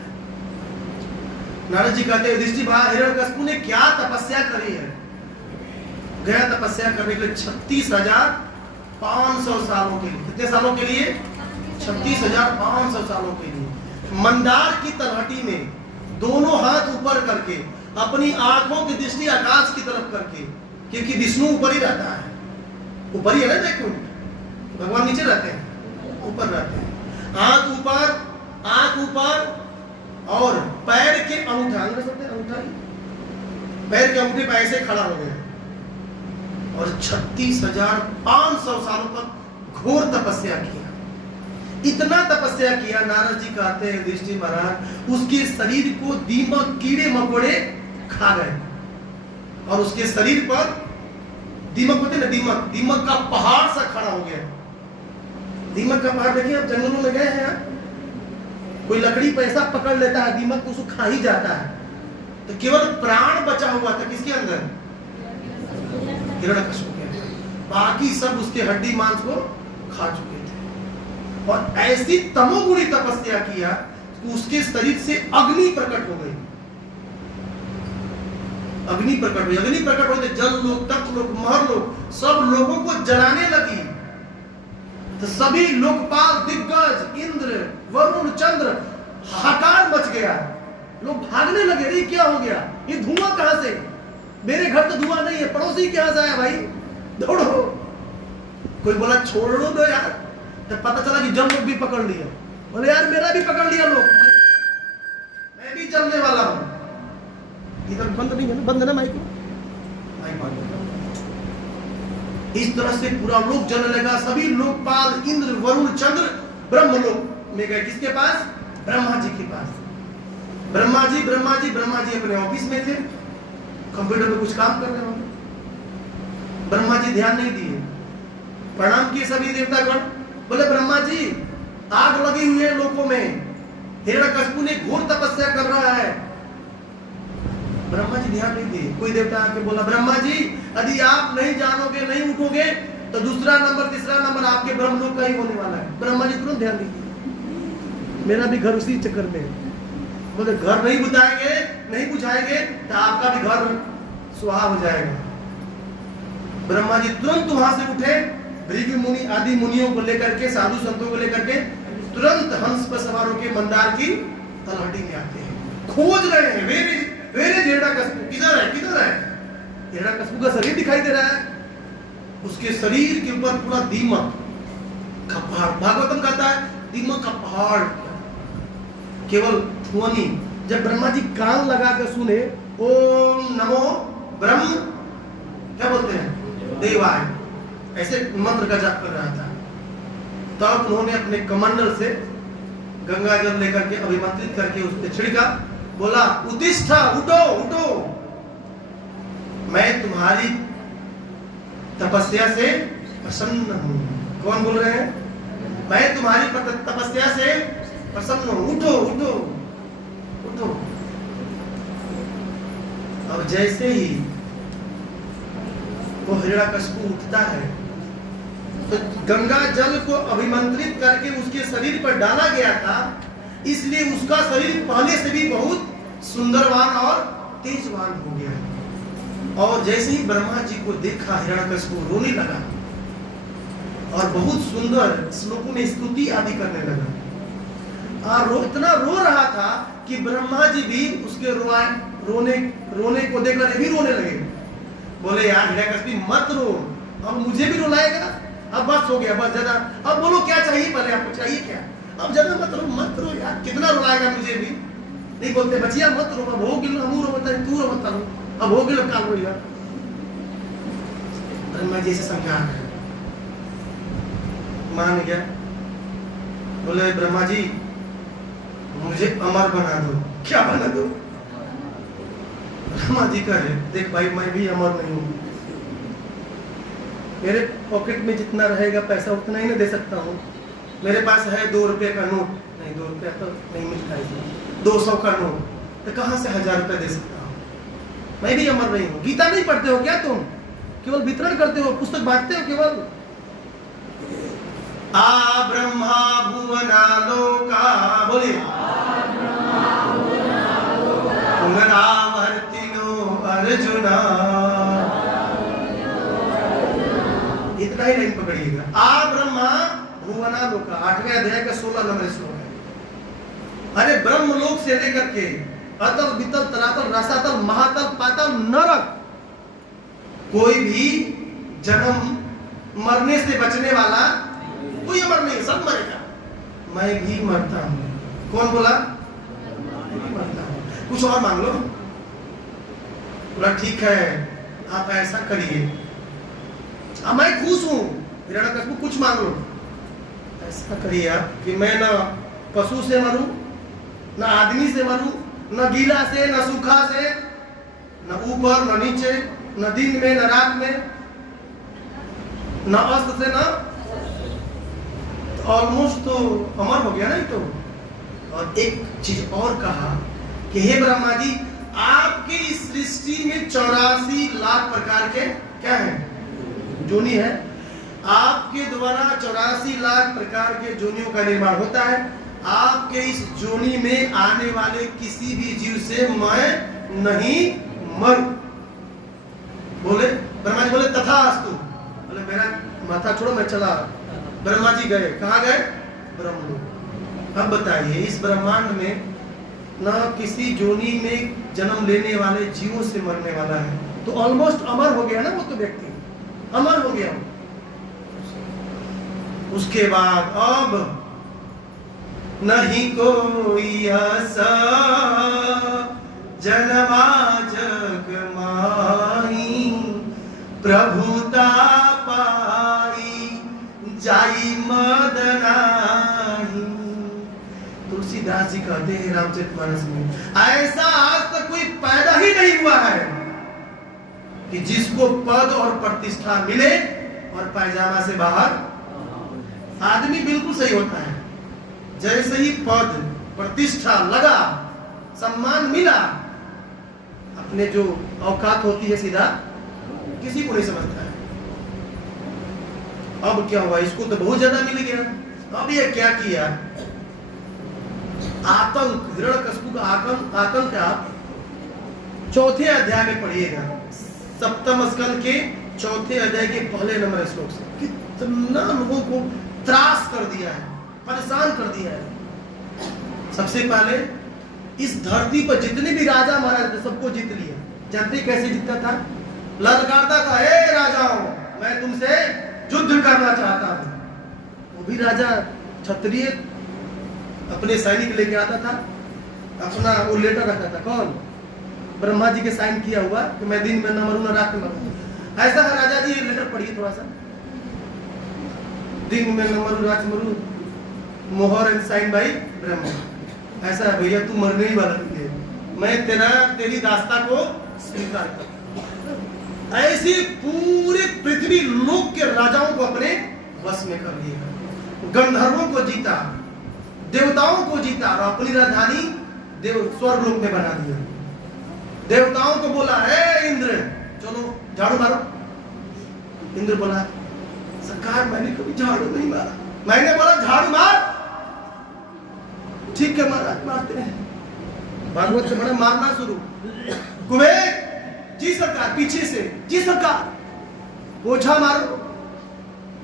नारद जी कहते हैं युधिष्ठिर हिरण्यकशिपु ने क्या तपस्या करी है। गया तपस्या करने के लिए 36,500 सालों के लिए। कितने सालों के लिए, 36,500 सालों के लिए। मंदार की तलहटी में दोनों हाथ ऊपर करके, अपनी आंखों की दृष्टि आकाश की तरफ करके, क्योंकि विष्णु ऊपर ही रहता है, ऊपर ही है ना, देखो भगवान नीचे रहते हैं, ऊपर रहते हैं। आंख ऊपर और पैर के अंगूठा, अंगूठा पैर के अंगूठे पर ऐसे खड़ा हो गया और 36,500 सालों तक घोर तपस्या किया। इतना तपस्या किया, नारद जी कहते हैं युधिष्ठिर महाराज उसके शरीर को दीमक कीड़े मकोड़े खा गए और उसके शरीर पर दीमक होते ना, दीमक का पहाड़ सा खड़ा हो गया। दीमक का पहाड़ देखिए, आप जंगलों में गए हैं, कोई लकड़ी पर ऐसा पकड़ लेता है दीमक, उसको खा ही जाता है। तो केवल प्राण बचा हुआ था किसके अंदर? हिरण्यकश्यप के अंदर, बाकी सब उसके हड्डी मांस को खा चुके थे। और ऐसी तमोगुणी तपस्या किया कि उसके शरीर से अग्नि प्रकट हो गई। अग्नि प्रकट हुई, अग्नि प्रकट होते जल लोक, तत्व लोक, महर लोक, सब लोगों को जलाने लगी। तो सभी लोकपाल, दिग्गज, इंद्र, वरुण, चंद्र, हाहाकार मच गया। लोग भागने लगे, अरे क्या हो गया, ये धुआं कहां से? मेरे घर तो धुआं नहीं है, पड़ोसी के यहाँ से आया, भाई दौड़ो। कोई बोला छोड़ दो यार, तो पता चला कि जल लोग भी पकड़ लिया। बोले यार मेरा भी पकड़ लिया लोग, मैं भी जलने वाला हूं। इधर बंद नहीं है ना, बंद है ना माइक बंद। इस तरह से पूरा लोक जलने लगा। सभी लोकपाल, इंद्र, वरुण, चंद्र ब्रह्मलोक में गए। किसके पास? ब्रह्मा जी के पास। ब्रह्मा जी अपने ऑफिस में थे, कंप्यूटर पे कुछ काम कर रहे होंगे। ब्रह्मा जी ध्यान नहीं दिए, प्रणाम किए सभी देवतागण। बोले ब्रह्मा जी आग लगी हुई है लोकों में, हिरण्यकश्यप ने घोर तपस्या कर रहा है। ब्रह्मा जी ध्यान नहीं दिए। कोई देवता आके बोला ब्रह्मा जी यदि आप नहीं जानोगे, नहीं उठोगे तो दूसरा नंबर, तीसरा नंबर आपके ब्रह्मलोक का ही होने वाला है। ब्रह्मा जी तुरंत ध्यान दीजिए, मेरा भी घर उसी चक्कर में। बोले घर नहीं बुझाएंगे, नहीं बुझाएंगे तो आपका भी घर सुहा हो जाएगा। ब्रह्मा जी तुरंत वहां से उठे, भृगु मुनि आदि मुनियों को लेकर के, साधु संतों को लेकर के तुरंत हंस पर सवार होकर मंदार की तलहटी में आते हैं। खोज रहे हैं, वेर इज हिरण्यकश्यप, किधर है, किधर है? हिरण्यकश्यप का शरीर दिखाई दे रहा है, उसके शरीर के ऊपर पूरा दीमक का पहाड़। भागवतम कहता है दीमक का पहाड़, केवल ध्वनि। जब ब्रह्मा जी कान लगा कर सुने ओम नमो ब्रह्म, क्या बोलते हैं, देवाय, ऐसे मंत्र का जाप कर रहा था, तब उन्होंने अपने कमंडल से गंगा जल लेकर के अभिमंत्रित करके उस पर छिड़का। बोला उत्तिष्ठ, उठो उठो, मैं तुम्हारी तपस्या से प्रसन्न हूं। कौन बोल रहे हैं? मैं तुम्हारी तपस्या से प्रसन्न हूं, उठो उठो उठो। अब जैसे ही वो हिरण्यकश्यप उठता है तो गंगा जल को अभिमंत्रित करके उसके शरीर पर डाला गया था, इसलिए उसका शरीर पहले से भी बहुत सुंदरवान और तेजवान हो गया। और जैसे ही ब्रह्मा जी को देखा हिरण्यकश्यप रोने लगा और बहुत सुंदर श्लोकों में स्तुति आदि करने लगा। और इतना रो रहा था कि ब्रह्मा जी भी उसके रोने को देखकर भी रोने लगे। बोले यार हिरण्यकश्यप मत रो, अब मुझे भी रुलाएगा, अब बस हो गया, बस ज्यादा, अब बोलो क्या चाहिए, पहले आपको चाहिए क्या, अब ज्यादा मत रो यार, कितना रुलाएगा मुझे भी। नहीं बोलते बचिया मत रो, अब हो गिलो, हम रो बता, तू रो मत रो, अब हो गिलो काल रो यार। ब्रह्मा जी से समझा रहे, मान गया। बोले ब्रह्मा जी मुझे अमर बना दो। क्या बना दो? ब्रह्मा जी कहे देख भाई मैं भी अमर नहीं हूं, मेरे पॉकेट में जितना रहेगा पैसा उतना ही नहीं दे सकता हूँ। मेरे पास है 2 रुपए का नोट, नहीं 2 रुपया तो नहीं मिलता है, 200 का नोट, तो कहाँ से 1000 रुपया दे सकता हूँ? मैं भी अमर नहीं हूँ। गीता नहीं पढ़ते हो क्या तुम? केवल वितरण करते हो, पुस्तक बांटते हो केवल। आ ब्रह्मा भुवनालोका, बोलिए पुनरावर्तिनो अर्जुना, इतना ही नहीं पकड़िएगा। आ ब्रह्मा भुवनालोका, 8वें अध्याय का 16 नंबर श्लोक है। अरे ब्रह्मलोक से लेकर के अतल वितल तलातल रसातल महातल पातल नरक, कोई भी जन्म मरने से बचने वाला कोई अमर नहीं, सब मरेगा। मैं भी मरता हूं। कौन बोला? मरता हूं। कुछ और मांग लो। बोला ठीक है आप ऐसा करिए, मैं खुश हूं। हिरण्यकश्यप कुछ मांग लो। ऐसा करिए आप कि मैं न पशु से मरूं, न आदमी से मरूं, न गीला से, न सूखा से, न ऊपर न नीचे, न दिन में न रात में, न अस्त से, न ऑलमोस्ट तो अमर हो गया ना ये तो। और एक चीज और कहा कि हे ब्रह्मा जी, आपके इस सृष्टि में 84 लाख प्रकार के क्या है, जोनी है। आपके द्वारा 84 लाख प्रकार के जोनियों का निर्माण होता है। आपके इस जोनी में आने वाले किसी भी जीव से मैं नहीं मर। बोले ब्रह्मा जी, बोले तथास्तु। बोले मेरा माथा छोड़ो, मैं चला। ब्रह्मा जी गए, कहाँ गए? ब्रह्मलोक। अब बताइए, इस ब्रह्मांड में ना किसी जोनी में जन्म लेने वाले जीवों से मरने वाला है, तो ऑलमोस्ट अमर हो गया ना वो तो व्यक्ति, अमर हो गया। उसके बाद अब नहीं कोई ऐसा जन्मा जग माही, प्रभुता पाई जाई मद नाही। तुलसीदास जी कहते हैं रामचरितमानस में, ऐसा आज तक कोई पैदा ही नहीं हुआ है कि जिसको पद और प्रतिष्ठा मिले और पायजामा से बाहर। आदमी बिल्कुल सही होता है, जैसे ही पद प्रतिष्ठा लगा, सम्मान मिला, अपने जो औकात होती है सीधा किसी को नहीं समझता है। अब क्या हुआ, इसको तो बहुत ज्यादा मिल गया। अब ये क्या किया, आतंक, हिरण्यकशिपु का आतंक आप 4थे अध्याय में पढ़िएगा, 7वें स्कंद के 4थे अध्याय के पहले नंबर श्लोक से। कितना लोगों को त्रास कर दिया है, परेशान कर दिया है। सबसे पहले इस धरती पर जितने भी राजा महाराज थे सबको जीत लिया। जानते कैसे जीतता था? ललकारता था, हे राजाओं, मैं तुमसे युद्ध करना चाहता हूं। वो भी राजा क्षत्रिय अपने सैनिक लेके आता था, अपना वो लेटर रखता था। कौन? ब्रह्मा जी के साइन किया हुआ कि मैं दिन में न मरूं न रात में मरूं। ऐसा है राजा जी, ये लेटर पढ़िए थोड़ा सा। दिन में न मरूं रात में मरूं, मोहर एंड साइन बाई ब्रह्मा। ऐसा है भैया, तू मरने ही वाला है, मैं तेरी दास्ता को स्वीकार करता। ऐसी पूरे पृथ्वी लोक के राजाओं को अपने वश में कर लिया, गंधर्वों को जीता, देवताओं को जीता और अपनी राजधानी स्वर्ग लोक में बना दिया। देवताओं को बोला, हे इंद्र चलो झाड़ू मारो। इंद्र बोला, सरकार मैंने कभी झाड़ू नहीं मारा। मैंने बोला झाड़ू मार, ठीक है महाराज मारते हैं। भागवत से बड़ा मारना शुरू। कुबेर जी सरकार, पीछे से जी सरकार पोछा मारो।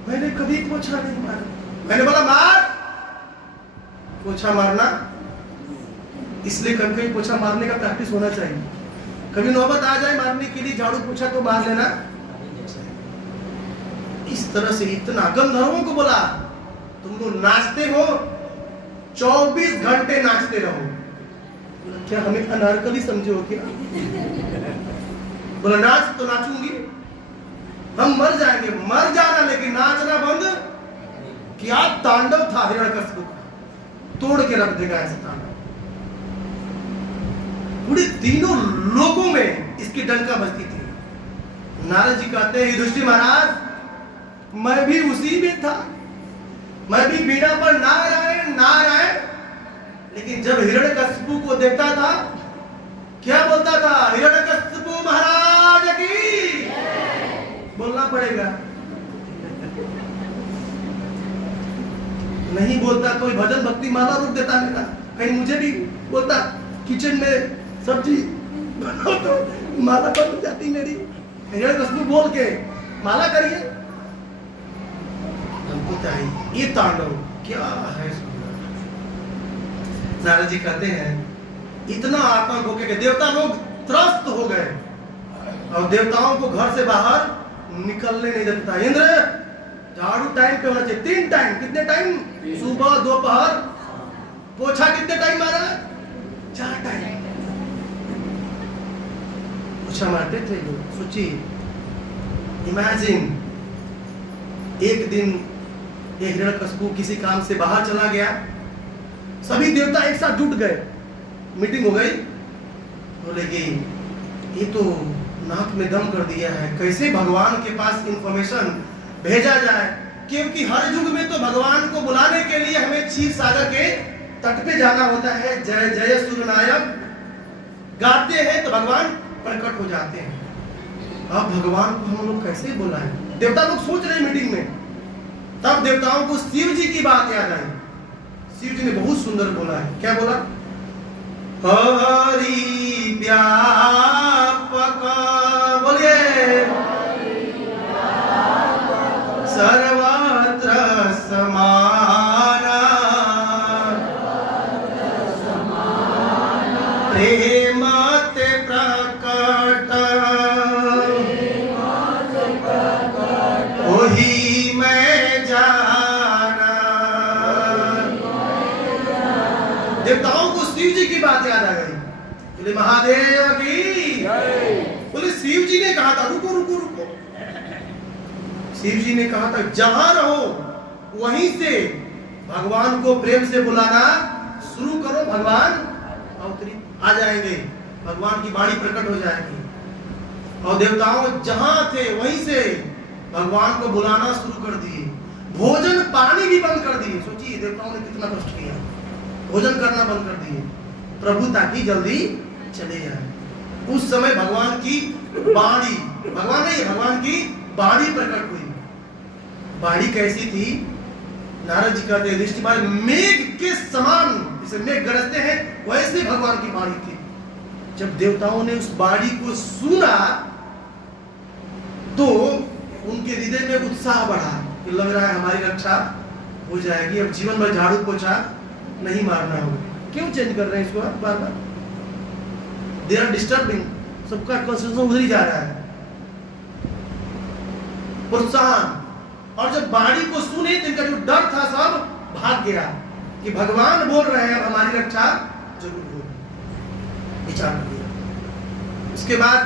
मैंने कभी पोछा नहीं मारा। मैंने बोला मार। पोछा मारना इसलिए कभी पोछा मारने का प्रैक्टिस होना चाहिए। कभी नौबत आ जाए मारने के लिए झाड़ू पोछा तो मार लेना। इस तरह से इतना गंधर्वों को बोला, तुम लोग नाचते हो, 24 घंटे नाचते रहो। क्या हमें अनारकली समझे हो क्या? बोला नाच तो नाचूंगी, हम मर जाएंगे, मर जाना, लेकिन नाचना बंद। क्या तांडव था हिरण्यकशिपु का, तोड़ के रख देगा ऐसा तांडव। पूरे तीनों लोगों में इसकी डंका बजती थी। नारद जी कहते हैं, युधिष्ठिर महाराज मैं भी उसी में था, मैं भी बीड़ा पर नारायण नारायण। लेकिन जब हिरण्यकशिपु को देखता था, क्या बोलता था? हिरण्यकशिपु महाराज की बोलना पड़ेगा। नहीं बोलता कोई भजन भक्ति माला रूप देता मेरा। कहीं मुझे भी बोलता किचन में सब्जी बनाओ तो माला बन जाती मेरी। हिरण्यकशिपु बोल के माला करिए। ये तांडव क्या है? नारद जी कहते हैं, इतना आतंक हो गया कि देवता लोग त्रस्त हो गए और देवताओं को घर से बाहर निकलने नहीं देता। इंद्र झाड़ू टाइम पे होना चाहिए, 3 टाइम। कितने टाइम? सुबह, दोपहर। पोछा कितने टाइम मारा? 4 टाइम पोछा मारते थे लोग। सोचिए, इमेजिन एक दिन ये हिरण्यकशिपु किसी काम से बाहर चला गया, सभी देवता एक साथ जुट गए, मीटिंग हो गई, बोले कि ये तो नाक में दम कर दिया है, कैसे भगवान के पास इंफॉर्मेशन भेजा जाए, क्योंकि हर युग में तो भगवान को बुलाने के लिए हमें क्षीर सागर के तट पे जाना होता है, जय जय सूर्यनायक गाते हैं तो भगवान प्रकट हो जाते हैं। अब भगवान को हम लोग कैसे बुलाएं? देवता लोग सोच रहे मीटिंग में, तब देवताओं को शिव जी की बात याद आई। शिव जी ने बहुत सुंदर बोला है, क्या बोला? हरि व्यापक, बोलिए, सर्वत्र समाना, प्रेम ते प्रकट, वही मैं जाना। देवताओं को शिव जी की बात याद आ गई, बोले महादेव की, बोले शिव जी ने कहा था रुको रुको रुको, शिव जी ने कहा था जहां रहो वहीं से भगवान को प्रेम से बुलाना शुरू करो, भगवान अवतरित आ जाएंगे, भगवान की वाणी प्रकट हो जाएगी। और देवताओं जहां थे वहीं से भगवान को बुलाना शुरू कर दिए, भोजन पानी भी बंद कर दिए। सोचिए देवताओं ने कितना कष्ट किया, भोजन करना बंद कर दिए, प्रभु ताकि जल्दी चले जाए। उस समय भगवान की वाणी, भगवान नहीं भगवान की वाणी प्रकट हुई। वाणी कैसी थी? नारद जी कहते हैं दृष्टि मारे मेघ के समान, जैसे मेघ गरजते हैं वैसे भगवान की वाणी थी। जब देवताओं ने उस वाणी को सुना तो उनके हृदय में उत्साह बढ़ा कि लग रहा है हमारी रक्षा हो जाएगी, अब जीवन भर झाड़ू पोछा नहीं मारना होगा। क्यों चेंज कर रहे हैं इसको बार बार? दे आर डिस्टर्बिंग, सबका कंसंट्रेशन उधर ही जा रहा है। प्रोत्साहन, और जब वाणी को सुने तो इनका जो डर था सब भाग गया कि भगवान बोल रहे हैं अब हमारी रक्षा जरूर होगी। विचार किया। उसके बाद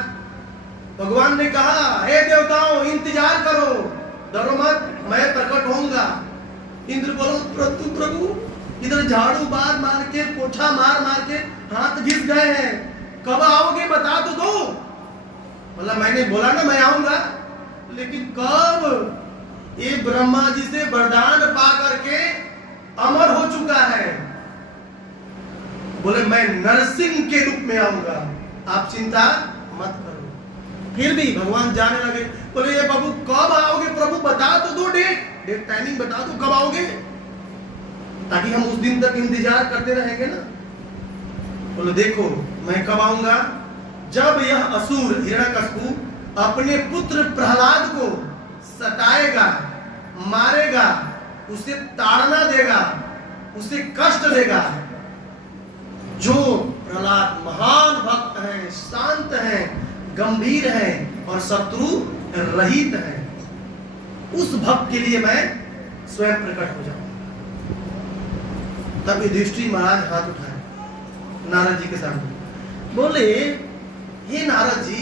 भगवान ने कहा हे देवताओं इंतजार करो, डरो मत, मैं प्रकट होऊंगा। इंद्र बोलो प्रभु इधर झाड़ू बार मार के पोछा मार मार के हाथ घिस गए हैं, कब आओगे बता तो दो। बोला मैंने बोला ना मैं आऊंगा, लेकिन कब? ये ब्रह्मा जी से वरदान पा करके अमर हो चुका है। बोले मैं नरसिंह के रूप में आऊंगा, आप चिंता मत करो। फिर भी भगवान जाने लगे, बोले ये बाबू कब आओगे प्रभु बता तो दो, डेट टाइमिंग बता दो कब आओगे, ताकि हम उस दिन तक इंतजार करते रहेंगे ना। बोले देखो मैं कब आऊंगा, जब यह असुर हिरण्यकशिपु अपने पुत्र प्रहलाद को सताएगा, मारेगा, उसे ताड़ना देगा, उसे कष्ट देगा। जो प्रहलाद महान भक्त है, शांत है, गंभीर है और शत्रु रहित है, उस भक्त के लिए मैं स्वयं प्रकट हो जाऊंगा। तब युधिष्ठिर महाराज हाथ उठाए नारद जी के सामने, बोले हे नारद जी,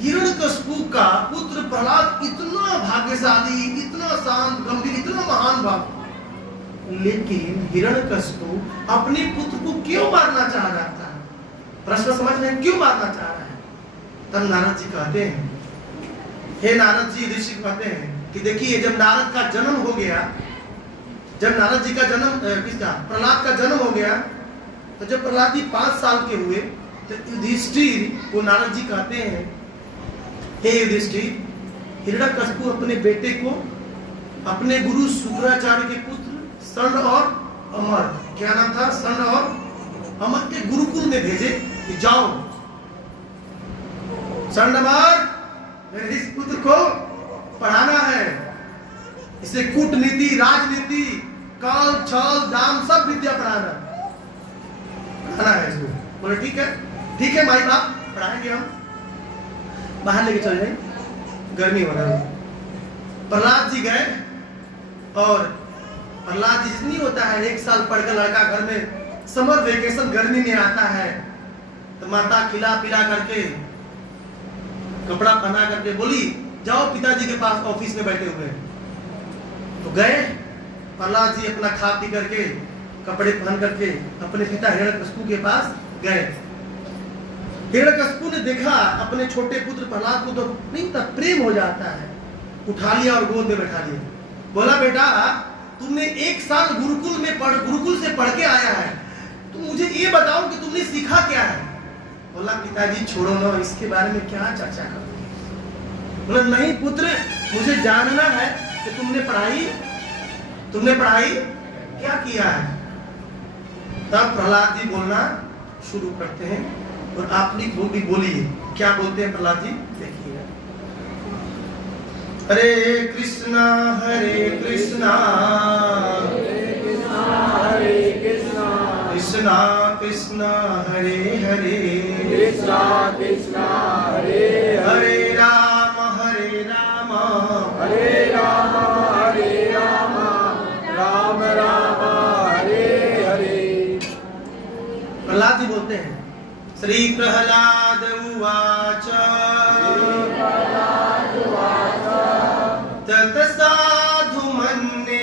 हिरण्यकशिपु का पुत्र प्रहलाद इतना भाग्यशाली, इतना शांत, गंभीर, इतना महान भक्त, लेकिन हिरण्यकशिपु अपने पुत्र को क्यों मारना चाह रहा था? प्रश्न समझ रहे हैं, क्यों मारना चाह रहा है? तब नारद जी कहते हैं, हे नारद जी, ऋषि कहते हैं कि देखिए जब नारद का जन्म हो गया, जब नारद जी का जन्म किसका प्रहलाद का जन्म हो गया, तो जब प्रहलाद जी 5 साल के हुए तो युधिष्ठिर को नारद जी कहते हैं हे युधिष्ठिर, हिरण्यकशिपु अपने बेटे को अपने गुरु शुक्राचार्य के पुत्र षण्ड और अमर, क्या नाम था, षण्ड और अमर के गुरुकुल में भेजे कि जाओ षण्ड अमर मेरे इस पुत्र को पढ़ाना है, इसे कूटनीति, राजनीति, काल छल दाम सब विद्या पढ़ाना है इसको। बोले ठीक है माई बाप पढ़ाएंगे, हम बाहर लेके चल जाए, गर्मी हो रहा है। प्रहलाद जी गए, और प्रहलाद जी जितनी होता है 1 साल पढ़कर लड़का घर में समर वेकेशन गर्मी में आता है, तो माता खिला पिला करके कपड़ा पहना करके बोली जाओ पिताजी के पास ऑफिस में बैठे हुए। तो गए प्रहलाद जी अपना खा पी करके कपड़े पहन करके अपने पिता हिरण्यकशिपु के पास गए। हिरण्यकशिपु ने देखा अपने छोटे पुत्र प्रहलाद को, तो नहीं था, प्रेम हो जाता है, उठा लिया और गोद में बैठा लिया। बोला बेटा तुमने 1 साल गुरुकुल से पढ़ के आया है, तुम मुझे ये बताओ कि तुमने सीखा क्या है। बोला पिताजी छोड़ो ना, इसके बारे में क्या चर्चा करोगे। बोला नहीं पुत्र, मुझे जानना है कि तुमने पढ़ाई क्या किया है। तब प्रहलाद जी बोलना शुरू करते हैं और आप भी बोलिए क्या बोलते हैं प्रहलाद जी, देखिए। हरे कृष्णा कृष्णा कृष्णा हरे हरे, कृष्णा कृष्णा हरे हरे राम हरे राम, हरे राम हरे राम, राम राम हरे हरे। प्रहलाद जी बोलते हैं श्री प्रहलाद उवाच तत्साधु मन्ये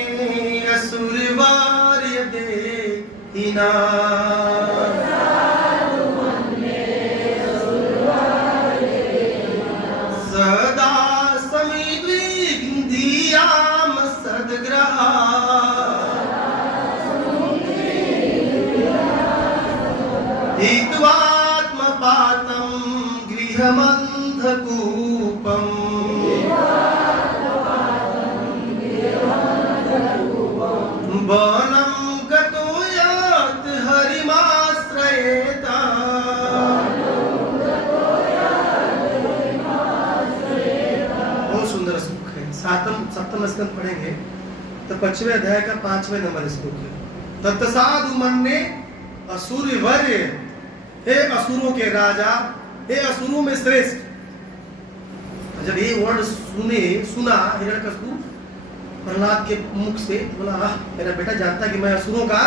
असुरवार्य देहिना, सदा समिद्धियाम सद्ग्रहा, हित्वात्मपातं गृहमन्धकूपम्, वनं गतो यात् हरिमाश्रयेता, बहुत सुंदर श्लोक है। सप्तम स्कंद पढ़ेंगे तो 5वें अध्याय का 5वें नंबर श्लोक है। तत्साधु मन्ये असुरवर्य, हे असुरों के राजा, हे असुरों में श्रेष्ठ। जब ये वर्ड सुना हिरण्यकशिपु प्रहलाद के मुख से, बोला मेरा बेटा जानता कि मैं असुरों का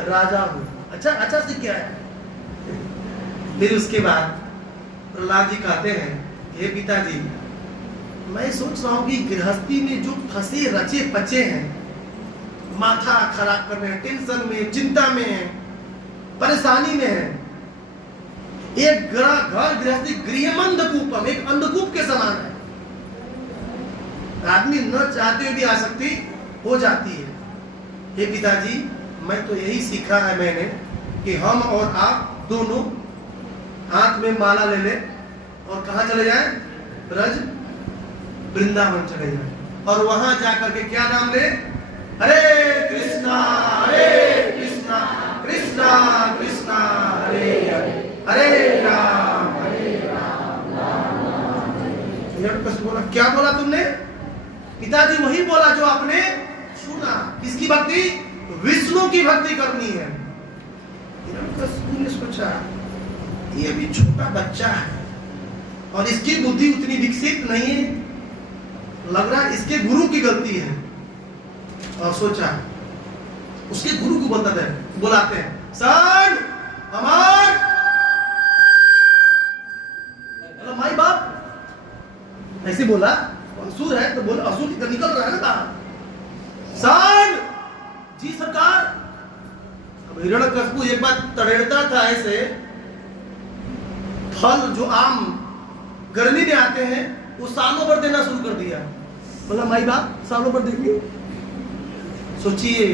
राजा हूँ। अच्छा से क्या है। फिर उसके बाद प्रहलाद जी कहते हैं हे पिताजी, मैं सोच रहा हूँ कि गृहस्थी में जो फंसे रचे पचे हैं, माथा खराब कर रहे हैं, टेंशन में, चिंता में है, परेशानी में है, एक घर गृहस्थी गृहमंधकूपम, एक अंधकूप के समान है। आदमी न चाहते हुए भी आसक्ति हो जाती है। हे पिताजी, मैं तो यही सीखा है मैंने कि हम और आप दोनों हाथ में माला ले ले और कहाँ चले जाएं, ब्रज वृंदावन चले जाएं और वहां जाकर के क्या नाम ले, हरे कृष्णा कृष्णा कृष्णा हरे हरे, हरे राम बोला। क्या बोला तुमने पिताजी? वही बोला जो आपने सुना। किसकी भक्ति? विष्णु की भक्ति करनी है। हिरण्यकशिपु ने सोचा ये अभी छोटा बच्चा है और इसकी बुद्धि उतनी विकसित नहीं है, लग रहा है इसके गुरु की गलती है। और सोचा उसके गुरु को बुलाते हैं, सन अमर, माई बाप ऐसे बोला। असुर है तो बोला, असुर की तरह निकल रहा है ना बाहर। सन जी सरकार। अब हिरण्यकशिपु एक बार तड़ेड़ता था ऐसे, फल जो आम गर्मी में आते हैं वो सालों भर देना शुरू कर दिया। बोला माई बाप सालों भर देंगे। सोचिए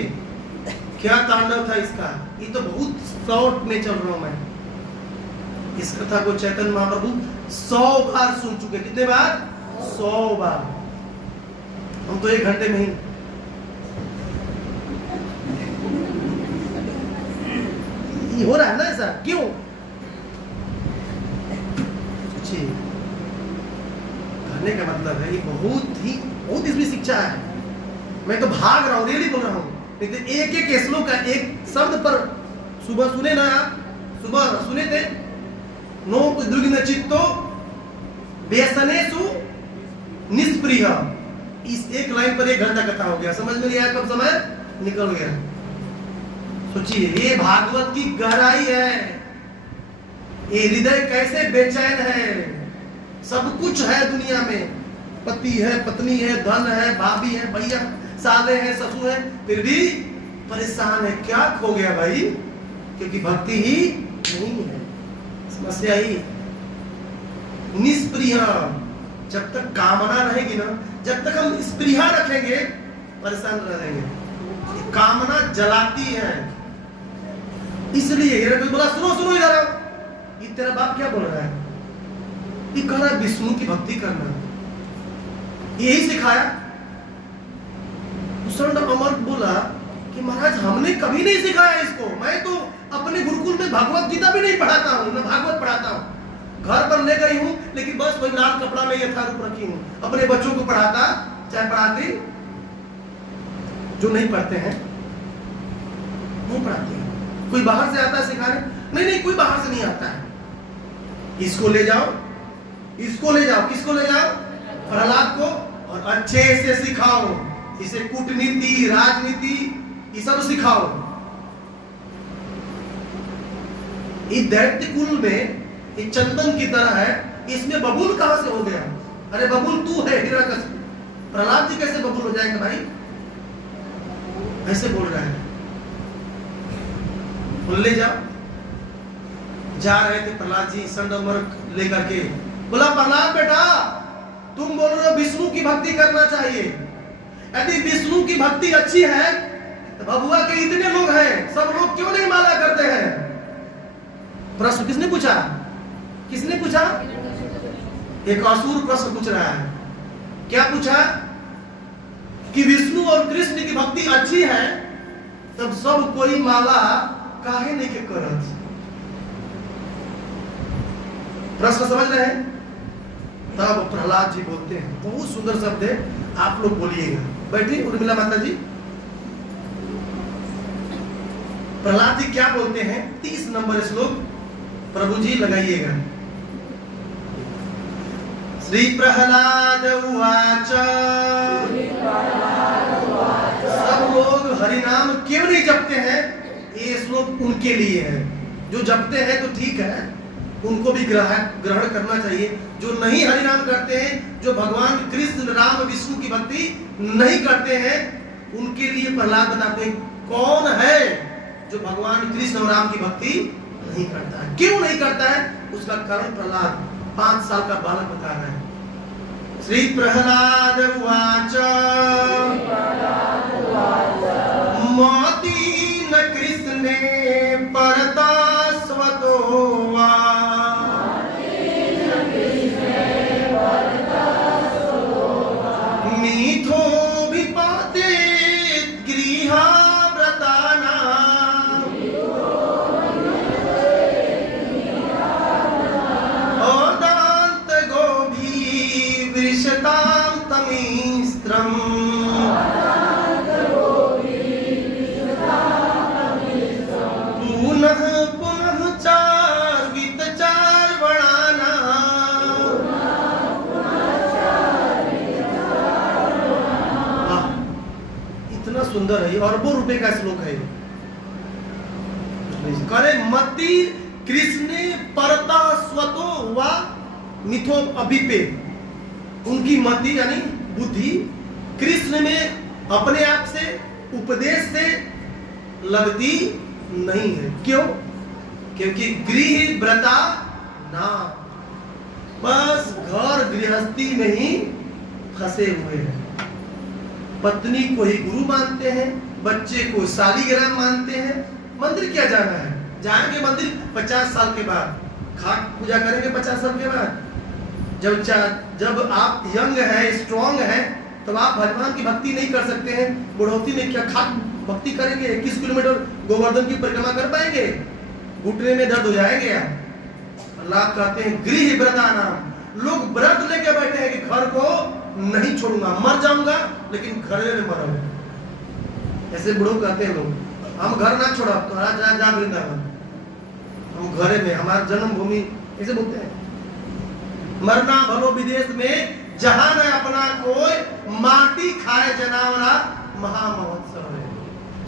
क्या तांडव था इसका। ये तो बहुत शॉर्ट में चल रहा हूं मैं। इस कथा को चैतन्य महाप्रभु 100 बार सुन चुके। कितने बार? 100 बार। हम तो 1 घंटे में ही। ये हो रहा है ना ऐसा, क्यों? सोचिए, कहने का मतलब है ये बहुत इसमें शिक्षा है। मैं तो भाग रहा हूं, रियली बोल रहा हूं। नहीं तो एक श्लोक का एक शब्द पर सुबह सुने ना आप, सुबह सुने थे, नो दुर्गिन चित्तो व्यसनेषु निष्प्रिय। इस एक लाइन पर 1 घंटा कथा हो गया। समझ में नहीं आया कब समय निकल गया। सोचिए ये भागवत की गहराई है। ये हृदय कैसे बेचैन है। सब कुछ है दुनिया में, पति है, पत्नी है, धन है, भाभी है, भैया, साले हैं, ससुर हैं, फिर भी परेशान है। क्या खो गया भाई? क्योंकि भक्ति ही नहीं है। समस्या ही निष्प्रिया। जब तक कामना रहेगी ना, जब तक हम स्प्रिया रखेंगे, परेशान रहेंगे। कामना जलाती है। इसलिए हिरण्यकशिपु बोला सुनो सुनो इधर आओ, ये तेरा बाप क्या बोल रहा है? ये कह रहा है विष्णु की भक्ति करना, यही सिखाया। उस अमर बोला कि महाराज हमने कभी नहीं सिखाया इसको, मैं तो अपने गुरुकुल में भगवत गीता भी नहीं पढ़ाता हूँ, मैं भागवत पढ़ाता हूँ। घर पर ले गई हूँ लेकिन बस वही लाल कपड़ा में यथारूप रखी हूँ। अपने बच्चों को पढ़ाता, चाहे पढ़ाती, जो नहीं पढ़ते हैं नहीं पढ़ाते। कोई बाहर से आता है सिखाने? नहीं, कोई बाहर से नहीं आता है। इसको ले जाओ, इसको ले जाओ, किसको ले जाओ? प्रहलाद को, और अच्छे से सिखाओ इसे, कूटनीति, राजनीति, ये सब सिखाओ। ये दैत्य कुल में ये चंदन की तरह है, इसमें बबूल कहां से हो गया? अरे बबूल तू है हिरण्यकशिपु, प्रहलाद जी कैसे बबूल हो जाएंगे भाई? ऐसे बोल रहा है। ले जाओ। जा रहे थे प्रहलाद जी संडमर लेकर के, बोला प्रहलाद बेटा तुम बोल रहे हो विष्णु की भक्ति करना चाहिए, यदि विष्णु की भक्ति अच्छी है तो भभुआ के इतने लोग हैं, सब लोग क्यों नहीं माला करते हैं? प्रश्न किसने पूछा? किसने पूछा? एक असुर प्रश्न पूछ रहा है। क्या पूछा? कि विष्णु और कृष्ण की भक्ति अच्छी है तब सब कोई माला काहे नहीं के करत? प्रश्न समझ रहे हैं? तब प्रहलाद जी बोलते हैं, बहुत सुंदर शब्द है, आप लोग बोलिएगा। बैठिए उर्मिला माता जी। प्रहलाद जी क्या बोलते हैं? 30 नंबर श्लोक प्रभु जी लगाइएगा। श्री प्रहलाद उवाच, सब लोग हरिनाम क्यों नहीं जपते हैं? ये श्लोक उनके लिए है। जो जपते हैं तो ठीक है, उनको भी ग्रहण करना चाहिए। जो नहीं हरिनाम करते हैं, जो भगवान कृष्ण राम विष्णु की भक्ति नहीं करते हैं, उनके लिए प्रहलाद बताते हैं कौन है जो भगवान कृष्ण और राम की भक्ति नहीं करता है। क्यों नहीं करता है? उसका कारण प्रहलाद 5 साल का बालक बता रहा है। श्री प्रहलाद उवाच, मोती न कृष्णे परता स्वतो वा, मीठो भी पाते गृहा व्रताना, ओदांत गोभी वृषताम तमिस्त्रम, पुनः पुनः चार वित चार वर्णाना, इतना सुंदर है, अरबों रुपए का श्लोक है। करे मति कृष्ण परता स्वतो वा मिथो अभिपे, उनकी मति यानी बुद्धि कृष्ण में अपने आप से, उपदेश से लगती नहीं है। क्यों? क्योंकि गृह व्रता ना, बस घर गृहस्थी में ही फंसे हुए हैं। पत्नी को ही गुरु मानते हैं, बच्चे को शालिग्राम मानते हैं। मंदिर क्या जाना है? जाएंगे मंदिर 50 साल के बाद, खाट पूजा करेंगे 50 साल के बाद। जब आप यंग है, स्ट्रांग है, तब आप भगवान की भक्ति नहीं कर सकते हैं। बुढ़ौती में क्या खाट भक्ति करेंगे? 21 किलोमीटर गोवर्धन की परिक्रमा कर पाएंगे? घुटने में दर्द हो जाएंगे। अल्लाह कहते हैं गृह व्रता नाम, लोग व्रत लेके बैठे हैं कि घर को नहीं छोड़ूंगा, मर जाऊंगा लेकिन घर में मरूंगा। ऐसे बुढ़ो कहते हैं लोग, हम घर ना छोड़ा तो जा वृंदावन, हम घरे में, हमारा जन्मभूमि, ऐसे बोलते हैं। मरना भलो विदेश में, जहां न अपना कोई, माटी खाए जनावरा महामहोत्सव है।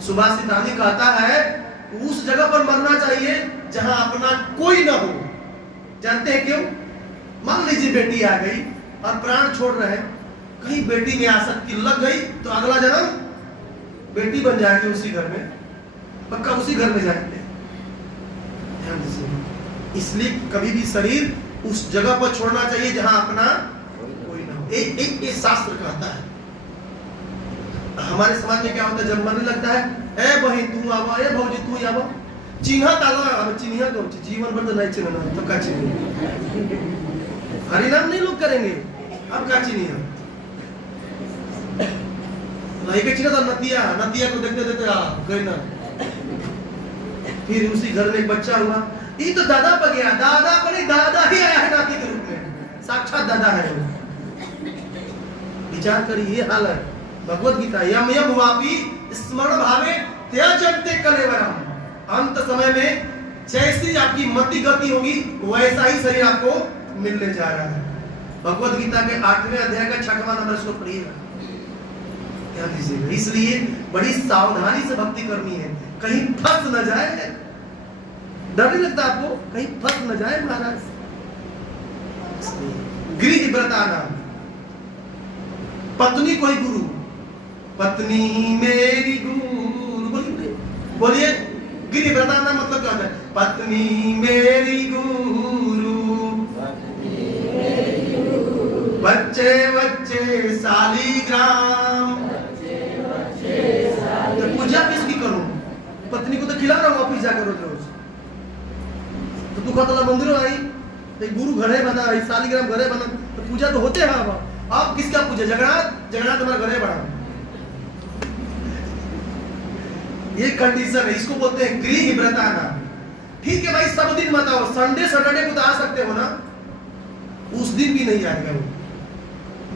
सुभाषित आदमी कहता है उस जगह पर मरना चाहिए जहां अपना कोई ना हो। जानते हैं क्यों? मान लीजिए बेटी आ गई और प्राण छोड़ रहे हैं, कहीं बेटी में आसक्ति लग गई तो अगला जन्म बेटी बन जाएगी उसी घर में, पक्का उसी घर में जाएंगे। ध्यान दीजिए, इसलिए कभी भी शरीर उस जगह पर छोड़ना चाहिए जहां अपना कोई ना हो। एक शास्त्र कहता है। हमारे समाज में क्या होता है, जब मन लगता है, ए बहन तू आवा, ए भौजी तू आवा, चिन्हा तालो, अब चिन्हा तो जीवन भर तो नहीं चिन्हना, तो का चिन्ह हरिनाम नहीं लोग करेंगे, अब का चिन्ह नहीं के चिन्ह तो नतिया नतिया को देखते देखते गए ना। फिर उसी घर में एक बच्चा हुआ, ये तो दादा पर गया, दादा पर नहीं दादा ही आया है नाती के रूप में, साक्षात दादा है। विचार करिए, ये हाल है। भगवत गीता यम यम वापी स्मरण भावे त्यजन्ते कलेवरम। अंत समय में जैसी आपकी मति गति होगी वैसा ही शरीर आपको मिलने जा रहा है। भगवत गीता के 8वें अध्याय का 6वां नंबर इसको पढ़िएगा, ध्यान दीजिएगा। इसलिए बड़ी सावधानी से भक्ति करनी है, कहीं फंस न जाए। डर नहीं लगता आपको, कहीं फंस न जाए महाराज। गृह व्रताना, पत्नी कोई गुरु, पत्नी मेरी गुरु, बोलिए। गृह व्रताना मतलब क्या होता है, पत्नी मेरी गुरु, बच्चे बच्चे सालीग्राम। तो पूजा किसकी करूं, पत्नी को तो खिला रहा हूं ऑफिस जाकर रोज रोज, तो तू कहता मंदिर आई, तो गुरु घरे बना, सालीग्राम घरे बना, तो पूजा तो होते हैं। अब किसका पूजा, जगन्नाथ, जगन्नाथ हमारे घरे बना। ये कंडीशन है, इसको बोलते हैं गृह व्रताना। ठीक है भाई, सब दिन मत आओ, संडे सैटरडे को तो आ सकते हो ना, उस दिन भी नहीं आएगा वो।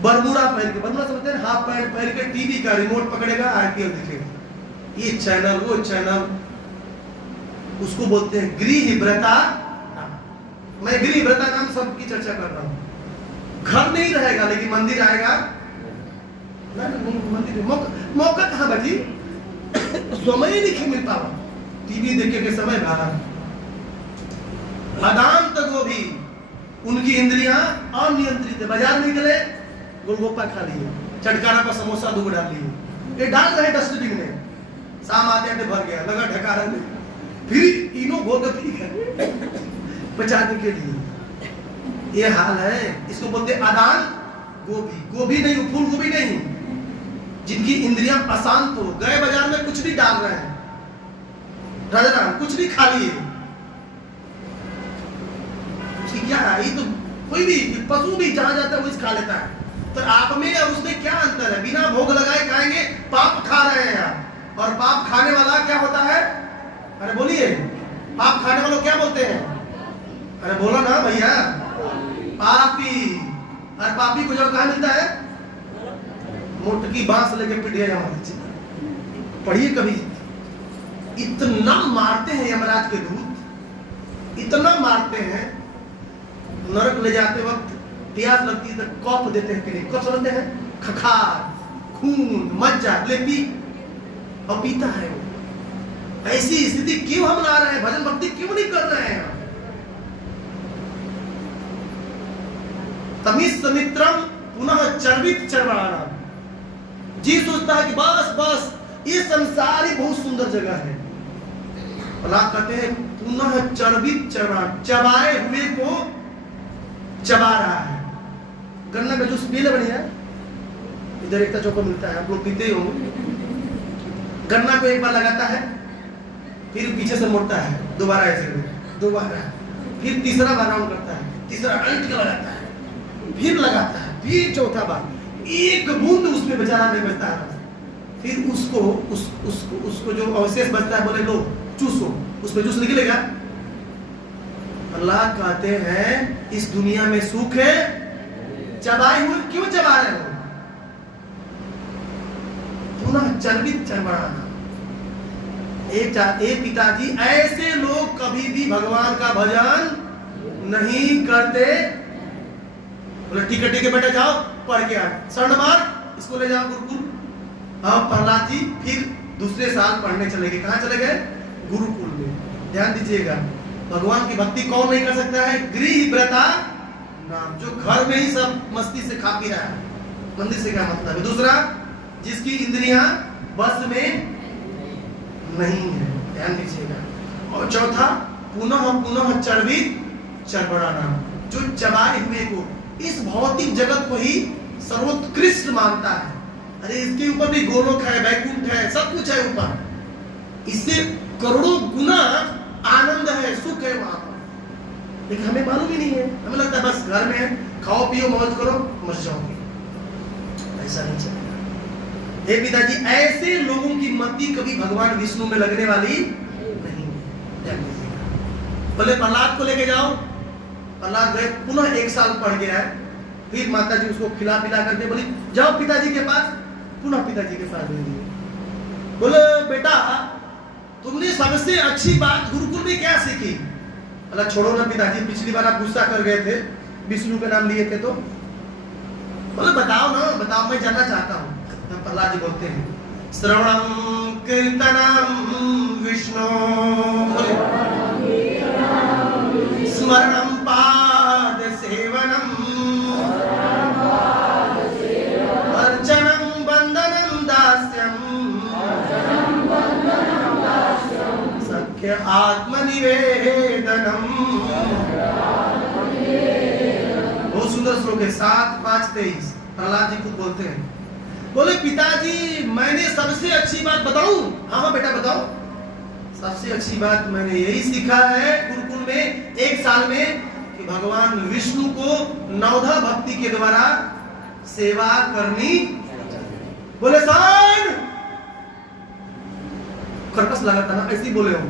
बरमूडा पहन के, बरमूडा समझते हैं, हाफ पैंट पहन के टीवी का रिमोट पकड़ेगा, आईपीएल दिखेगा, ये चैनल वो चैनल, उसको बोलते हैं गृह व्रता। मैं गृह व्रता नाम सबकी चर्चा कर रहा हूं। घर नहीं रहेगा लेकिन मंदिर आएगा ना, मंदिर मौका कहां बची, समय ही नहीं मिल पावा, टीवी देखे के समय भागा। बादाम तक वो भी, उनकी इंद्रियां अनियंत्रित है। बाजार में निकले, गोलगप्पा खा लिए, चटकारा पर समोसा दूध डाल लिए, ये डाल रहे डस्टबिन में, शाम आते आते भर गया, लगा ढकारा में, फिर इनो घोल के पी गए बचाने के लिए। ये हाल है, इसको बोलते आदान गोभी। गोभी नहीं, फूल गोभी नहीं, जिनकी इंद्रियां अशांत हो गए, बाजार में कुछ भी डाल रहे हैं, राजा राम कुछ भी खा लिए, क्या है, ये तो कोई भी पशु भी जहां जाता है वो खा लेता है। तो आप में और उसमें क्या अंतर है, बिना भोग लगाए खाएंगे, पाप खा रहे हैं आप। और पाप खाने वाला क्या होता है, अरे बोलिए, पाप खाने वालों क्या बोलते हैं, अरे बोलो ना भैया, पापी। और पापी को जब कहा मिलता है, मोटकी बांस लेके पिटिया जाए। पढ़िए कभी, इतना मारते हैं यमराज के दूत, इतना मारते हैं, नरक ले जाते वक्त प्यास लगती है तो कफ देते हैं, पीने कफ समझते हैं, खखार, खून, मज्जा ले पी, और पीता है वो। ऐसी स्थिति क्यों हम ला रहे हैं, भजन भक्ति क्यों नहीं कर रहे हैं। तमिस समित्रम पुनः चर्वित चरवाणा। जी सोचता है कि बस बस ये संसार ही बहुत सुंदर जगह है। अल्लाह कहते हैं पुनः चर्वित चरवाणा, चबाए हुए को चबा रहा है। गन्ना का जूस पी ले बढ़िया, इधर एक चौका मिलता है, आप लोग पीते ही होंगे। गन्ना को एक बार लगाता है, फिर पीछे से मोड़ता है, दोबारा ऐसे दोबारा, फिर तीसरा बार राउंड करता है, तीसरा अल्ट के लगाता है, फिर लगाता है, फिर चौथा बार, एक बूंद उसमें बेचारा नहीं बचता है। फिर उसको जो अवशेष बचता है बोले लो चूसो, उसमें जूस निकलेगा। अल्लाह कहते हैं इस दुनिया में सुख है, चबाए हुए क्यों चबा रहे हो, पुनः चर्वित चरवाणा। पिताजी, ऐसे लोग कभी भी भगवान का भजन नहीं करते। बोले ठीक है बेटा जाओ पढ़ के आ, शरण मार, इसको ले जाओ गुरुकुल। हाँ प्रहलाद जी फिर दूसरे साल पढ़ने चले गए, कहाँ चले गए, गुरुकुल में। ध्यान दीजिएगा, भगवान की भक्ति कौन नहीं कर सकता है, गृह व्रता नाम, जो घर में ही सब मस्ती से खा पी रहा है। मंदिर से क्या मतलब है। दूसरा, जिसकी इंद्रियां बस में नहीं है, ध्यान दीजिएगा। और चौथा, पुनः पुनः चर्वित चरबड़ाना, जो चबाए हुए को, इस भौतिक जगत को ही सर्वोत्कृष्ट मानता है। अरे इसके ऊपर भी गोलोक है, वैकुंठ है, सब कुछ है ऊपर, इससे करोड़ों गुना आनंद है, सुख है वहां पर, लेकिन हमें मालूम ही नहीं है। हमें लगता है बस घर में है, खाओ पियो मौज करो मर जाओगे। ऐसा नहीं चलेगा। हे पिताजी, ऐसे लोगों की मति कभी भगवान विष्णु में लगने वाली नहीं है। बोले प्रहलाद को लेके जाओ। प्रहलाद गए, पुनः 1 साल पढ़ गया है, फिर माता जी उसको खिला पिला करके बोली जाओ पिताजी के पास। पुनः पिताजी के पास भेज दिए। बोले बेटा तुमने सबसे अच्छी बात गुरुकुल में क्या सीखी? बोला छोड़ो ना पिताजी, पिछली बार आप गुस्सा कर गए थे, विष्णु का नाम लिए थे तो। बोले बताओ ना, बताओ, मैं जानना चाहता हूँ। प्रहलाद जी बोलते हैं श्रवणम कीर्तनम विष्णु, स्मरणम पाद सेवनम, अर्चनम बंदनम दास्यम, सख्य आत्मनिवेदनम। बहुत सुंदर श्लोक है, 7:5-23। प्रहलाद जी खुद बोलते हैं। बोले पिताजी मैंने सबसे अच्छी बात बताऊं? हाँ बेटा बताओ। सबसे अच्छी बात मैंने यही सीखा है गुरुकुल में 1 साल में, कि भगवान विष्णु को नवधा भक्ति के द्वारा सेवा करनी। बोले सान कर्कश लगा था ना, ऐसे ही बोले हो।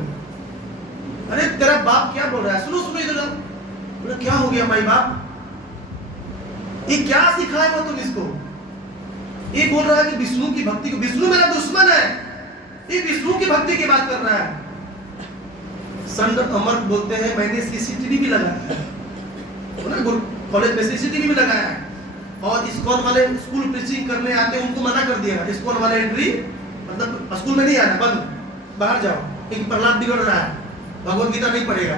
अरे तेरा बाप क्या बोल रहा है, सुनो सुनो इधर। बोले क्या हो गया माई बाप, ये क्या सिखाए हो तुम इसको? ये बोल रहा है कि विष्णु की भक्ति को, विष्णु मेरा दुश्मन है, ये विष्णु की भक्ति की बात कर रहा है। संत अमर बोलते हैं मैंने सीसीटीवी भी लगाया है, कॉलेज में सीसीटीवी भी लगाया है, और इस्कॉन वाले स्कूल प्रीचिंग करने आते हैं उनको मना कर दिया है, इस्कॉन वाले एंट्री मतलब स्कूल में नहीं आना, बंद, बाहर जाओ, क्योंकि प्रहलाद बिगड़ रहा है, भगवत गीता नहीं पढ़ेगा,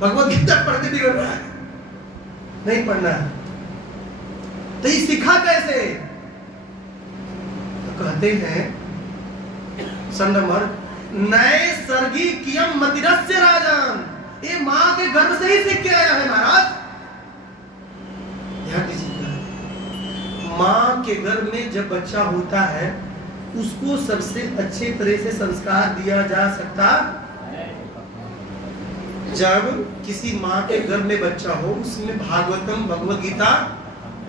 भगवत गीता पढ़ के बिगड़ रहा है, नहीं पढ़ना है। तो ये सीखा कैसे? तो कहते हैं संदमर नैसर्गिकयम मतिरस्य राजन, ये मां के गर्भ से ही सीख के आया है महाराज। ध्यान दीजिएगा, मां के गर्भ में जब बच्चा होता है उसको सबसे अच्छे तरह से संस्कार दिया जा सकता जब किसी मां के गर्भ में बच्चा हो, उसमें भागवतम भगवत गीता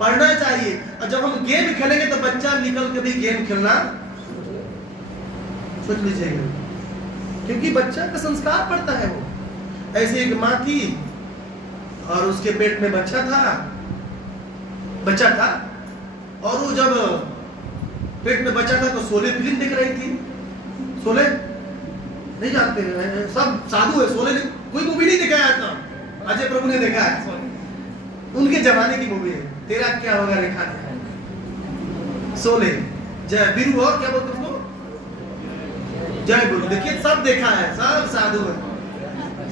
पढ़ना चाहिए। और जब हम गेम खेलेंगे तो बच्चा निकल के भी गेम खेलना सोच लीजिएगा, क्योंकि बच्चा का संस्कार पड़ता है वो। ऐसे एक माँ थी और उसके पेट में बच्चा था और वो जब पेट में बच्चा था तो शोले फिल्म दिख रही थी। शोले नहीं जानते हैं, सब साधु है, शोले कोई मूवी नहीं दिखाया था, अजय प्रभु ने देखा है, उनके जमाने की मूवी है। तेरा क्या होगा रेखा है, शोले, जय वीरू और क्या बोलते उसको, जय गुरु। देखिए सब देखा है, सब साधु है,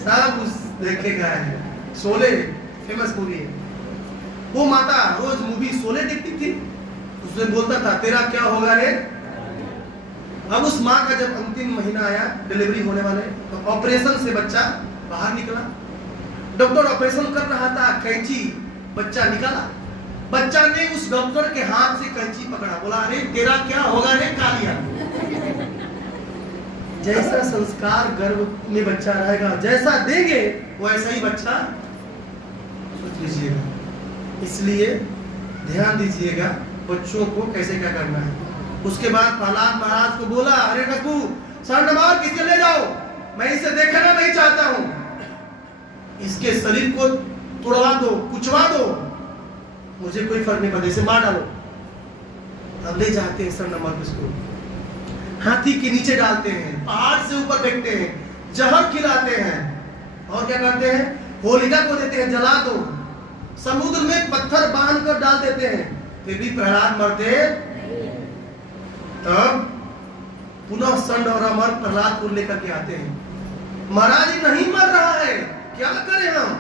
सब उस देखेगा है। शोले फेमस मूवी है। वो माता रोज मूवी शोले देखती थी, उसने बोलता था तेरा क्या होगा रे। अब उस माँ का जब अंतिम महीना आया, डिलीवरी होने वाले, तो ऑपरेशन से बच्चा बाहर निकला। डॉक्टर ऑपरेशन कर रहा था, कैंची, बच्चा निकाला। बच्चा ने उस डॉक्टर के हाथ से कैंची पकड़ा, बोला अरे तेरा क्या होगा रे कालिया। जैसा संस्कार गर्भ में बच्चा रहेगा, जैसा देंगे वैसा ही बच्चा सोच लीजिएगा। इसलिए ध्यान दीजिएगा बच्चों को कैसे क्या करना है। उसके बाद प्रहलाद महाराज को बोला अरे रघु सरनमार किसे ले जाओ, मैं इसे देखना नहीं चाहता हूं, इसके शरीर को तोड़वा दो, कुचवा दो, मुझे कोई फर्क नहीं पड़ता, इसे मार डालो। अब ले जाते हैं सरनमार किसको, हाथी के नीचे डालते हैं, पहाड़ से ऊपर फेंकते हैं, जहर खिलाते हैं, और क्या करते हैं, होलिका को देते हैं जला दो, समुद्र में पत्थर बांध कर डाल देते हैं, फिर भी प्रहलाद मरते। तब पुनः संड और अमर प्रहलाद को लेकर के आते हैं, महाराज नहीं मर रहा है, क्या करें हम।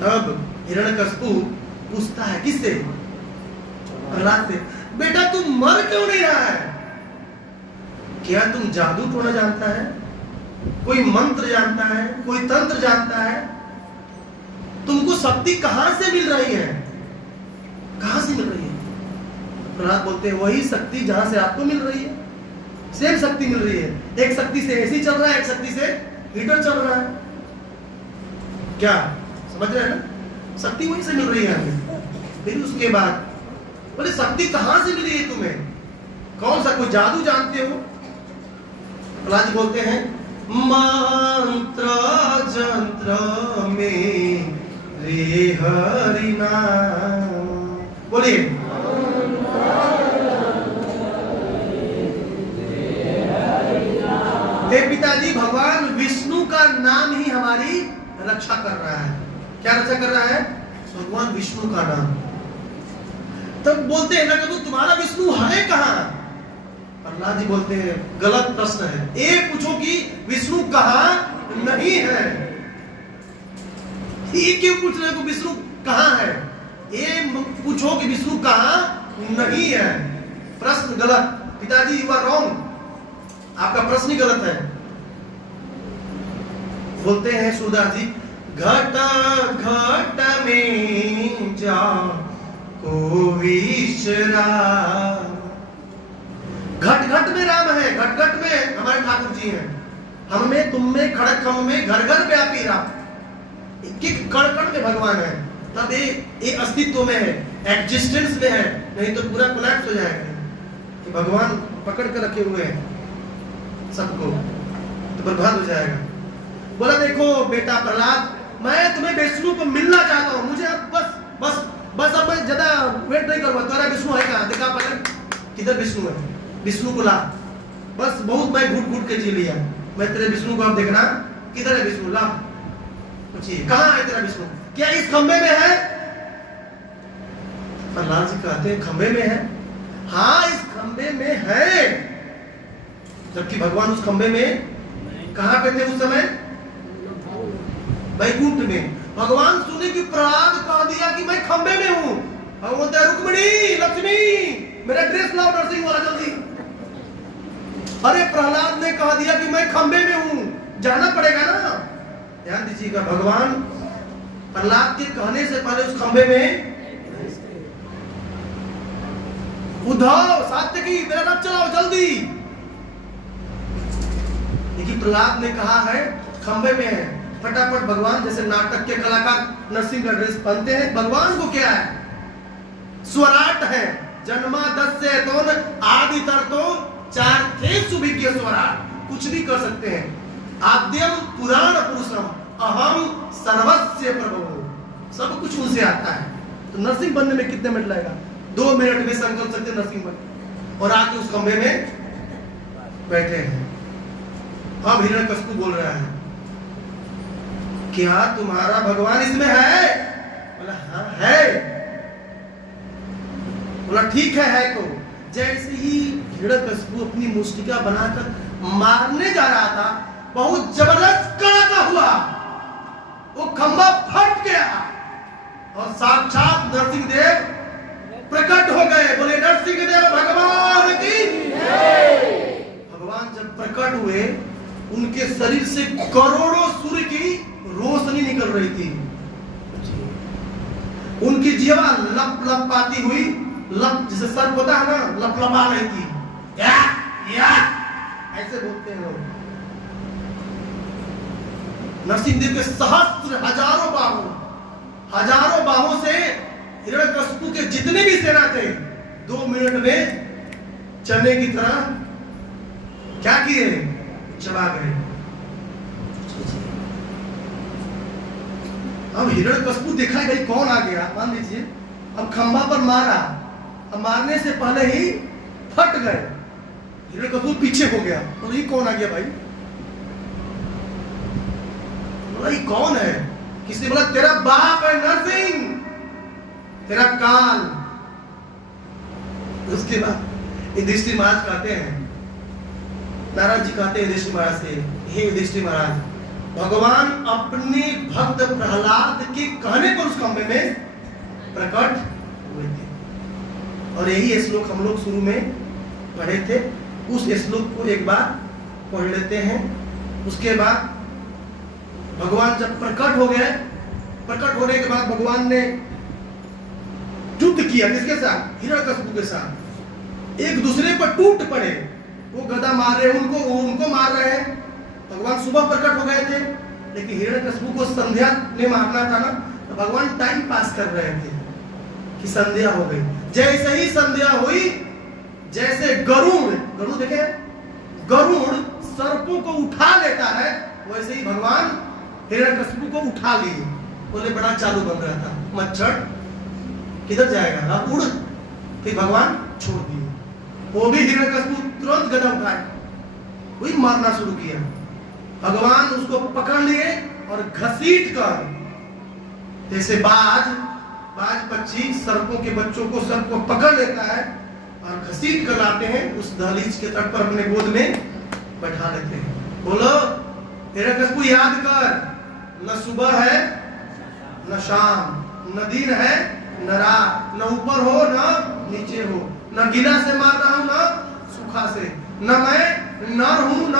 तब हिरण्यकशिपु पूछता है किससे, प्रहलाद से, बेटा तू मर क्यों नहीं रहा है, क्या तुम जादू टोना जानता है, कोई मंत्र जानता है, कोई तंत्र जानता है? तुमको शक्ति कहां से मिल रही है? कहां से मिल रही है? प्रहलाद बोलते हैं वही शक्ति जहां से आपको मिल रही है, सेम शक्ति मिल रही है। एक शक्ति से एसी चल रहा है, एक शक्ति से हीटर चल रहा है। क्या समझ रहे हैं ना? शक्ति वहीं से मिल रही है हमें। फिर उसके बाद बोले शक्ति कहां से मिली है तुम्हें? कौन सा कोई जादू जानते हो? प्रहलाद जी बोलते हैं मंत्र जंत्र में रे हरि नाम। बोलिए हे पिताजी, भगवान विष्णु का नाम ही हमारी रक्षा कर रहा है। क्या रक्षा कर रहा है? भगवान विष्णु का नाम। तब बोलते हैं ना कि तुम्हारा विष्णु है कहां? प्रहलाद जी बोलते हैं गलत प्रश्न है। एक पूछो कि विष्णु कहां नहीं है। ये क्यों पूछ रहे हो विष्णु कहां है? ये पूछो कि विष्णु कहां नहीं है। प्रश्न गलत। पिताजी यू आर रॉन्ग, आपका प्रश्न ही गलत है। बोलते हैं सूरदास जी घट घट में जा को विश्राम। घट घट में राम है, घट घट में हमारे ठाकुर जी हैं। हम में, तुम में, खड़क खम में, घर घर व्यापी राम। एक कण कण में भगवान है। तब ये अस्तित्व में है, एग्जिस्टेंस में है, नहीं तो पूरा कोलैप्स हो जाएगा। भगवान पकड़ कर रखे हुए हैं सबको, तो बर्बाद हो जाएगा। बोला देखो बेटा प्रहलाद, मैं तुम्हें विष्णु को मिलना चाहता हूँ। मुझे अब बस अब मैं ज्यादा वेट नहीं करूंगा। तुम्हारा विष्णु है कहाँ? देखा पहले किधर विष्णु है? विष्णु को ला। बस बहुत मैं घुट घुट के जी लिया। मैं तेरे विष्णु को अब देखना, किधर है विष्णु? ला पूछिए कहाँ है तेरा विष्णु? क्या इस खंबे में है? प्रहलाद जी कहते हैं खंबे में है। हाँ इस खंबे में है। जबकि भगवान उस खंबे में कहां पे थे उस समय? वैकुंठ में। भगवान सुने कि प्रहलाद कह दिया कि मैं खंबे में हूं। भगवान रुक्मिणी लक्ष्मी मेरा ड्रेस लाओ नरसिंह वाला जल्दी। अरे प्रहलाद ने कह दिया कि मैं खंबे में हूं, जाना पड़ेगा ना। ध्यान दीजिएगा, भगवान प्रहलाद के कहने से पहले उस खंबे में उद्धव सात्यकी मेरा रथ चलाओ जल्दी। लेकिन प्रहलाद ने कहा है खंबे में है। फटाफट भगवान जैसे नाटक के कलाकार नरसिंह का ड्रेस पहनते हैं। भगवान को क्या है? स्वराट है। जन्मादस से तो आदि तर तो चार थे सुविज्ञ स्वराट। कुछ भी कर सकते हैं। आद्यम पुराण पुरुषम अहम सर्वस्य प्रभु। सब कुछ उनसे आता है। तो नरसिंह बनने में कितने मिनट लगेगा? 2 मिनट में संकल्प सकते नरसिंह बन। और आके उस खंबे में बैठे हैं। अब हिरण्यकशिपु बोल रहा है क्या तुम्हारा भगवान इसमें है? बोला हाँ है। बोला ठीक है तो। जैसे ही हिरण्यकशिपु अपनी मुष्टिका बनाकर मारने जा रहा था, बहुत जबरदस्त कड़ाका हुआ। वो खंबा फट गया और साक्षात नरसिंह देव प्रकट हो गए। बोले नरसिंह देव भगवान की जय। भगवान जब प्रकट हुए, उनके शरीर से करोड़ों सूर्य की रोशनी निकल रही थी। उनकी जीवा लप लपाती हुई, लप जैसे सर्प होता है ना, लप लपा रही थी। या ऐसे बोलते हैं लोग। नरसिंह देव के सहस्त्र हजारों बाहों से हिरण्यकशिपु के जितने भी सेना थे 2 मिनट में चने की तरह क्या किए? चबा गए। अब हिरण्यकशिपु देखा गई कौन आ गया। मान लीजिए अब खंबा पर मारा, अब मारने से पहले ही फट गए। हिरण्यकशिपु पीछे हो गया। तो ये कौन आ गया भाई? बोला ये कौन है? किसी ने बोला तेरा बाप है नरसिंह, तेरा काल। उसके बाद युधिष्ठिर महाराज कहते हैं, नारद जी कहते हैं युधिष्ठिर महाराज से, हे युधिष्ठिर महाराज, भगवान अपने भक्त प्रहलाद के कहने पर उस खंबे में प्रकट हुए थे। और यही श्लोक हम लोग शुरू में पढ़े थे। उस श्लोक को एक बार पढ़ लेते हैं। उसके बाद भगवान जब प्रकट हो गए, प्रकट होने के बाद भगवान ने युद्ध किया किसके साथ? हिरण्यकशिपु के साथ। एक दूसरे पर टूट पड़े, वो गदा मार रहे, उनको मार रहे हैं। भगवान सुबह प्रकट हो गए थे, लेकिन हिरण्यकशिपु को संध्या में मारना था ना, तो भगवान टाइम पास कर रहे थे कि संध्या हो गई। जैसे ही संध्या हुई, जैसे गरुड़ देखे, गरुड़ सर्पों को उठा लेता है, वैसे ही भगवान हिरण्यकशिपु को उठा लिए। बोले बड़ा चालू बन रहा था, मच्छर किधर जाएगा, अब उड़। फिर भगवान छोड़ दिए, वो भी हिरण्यकशिपु तुरंत गदा उठाए, वही मारना शुरू किया। भगवान उसको पकड़ लिए और घसीट कर, जैसे बाज पक्षी सर्पों के बच्चों को, सर्प को पकड़ लेता है और घसीट कर लाते हैं, उस दहलीज के तट पर अपने गोद में बैठा लेते हैं। बोलो हिरण्यकशिपु याद कर, न सुबह है न शाम, न दिन है न रात, न ऊपर हो न नीचे हो, न गीला से मार रहा हूं न सूखा से, न मैं नर हूं न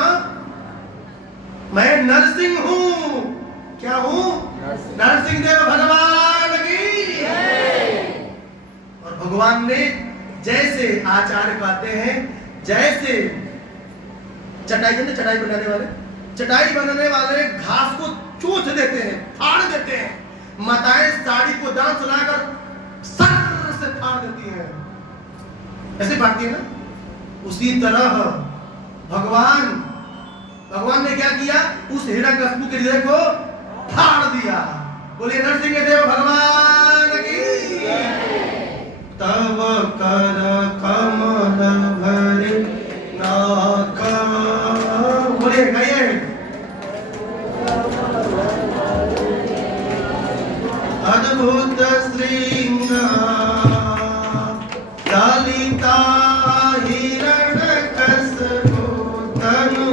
मैं नरसिंह हूं। क्या हूं? नरसिंह देव भगवान की। और भगवान ने जैसे आचार्य कहते हैं, जैसे चटाई बनाने वाले घास को चोट देते हैं, फाड़ देते हैं, माताएं साड़ी को दांत चलाकर सर से फाड़ देती हैं, ऐसे फाड़ती है ना। उसी तरह भगवान ने क्या किया? उस हिरण्यकशिपु के हृदय को फाड़ दिया। बोलिए नरसिंह देव भगवान की। तब कर कमल भरे नाका, बोलिए गाइए। अद्भुत श्रृंगार ललिता हिरण्यकशिपु तनु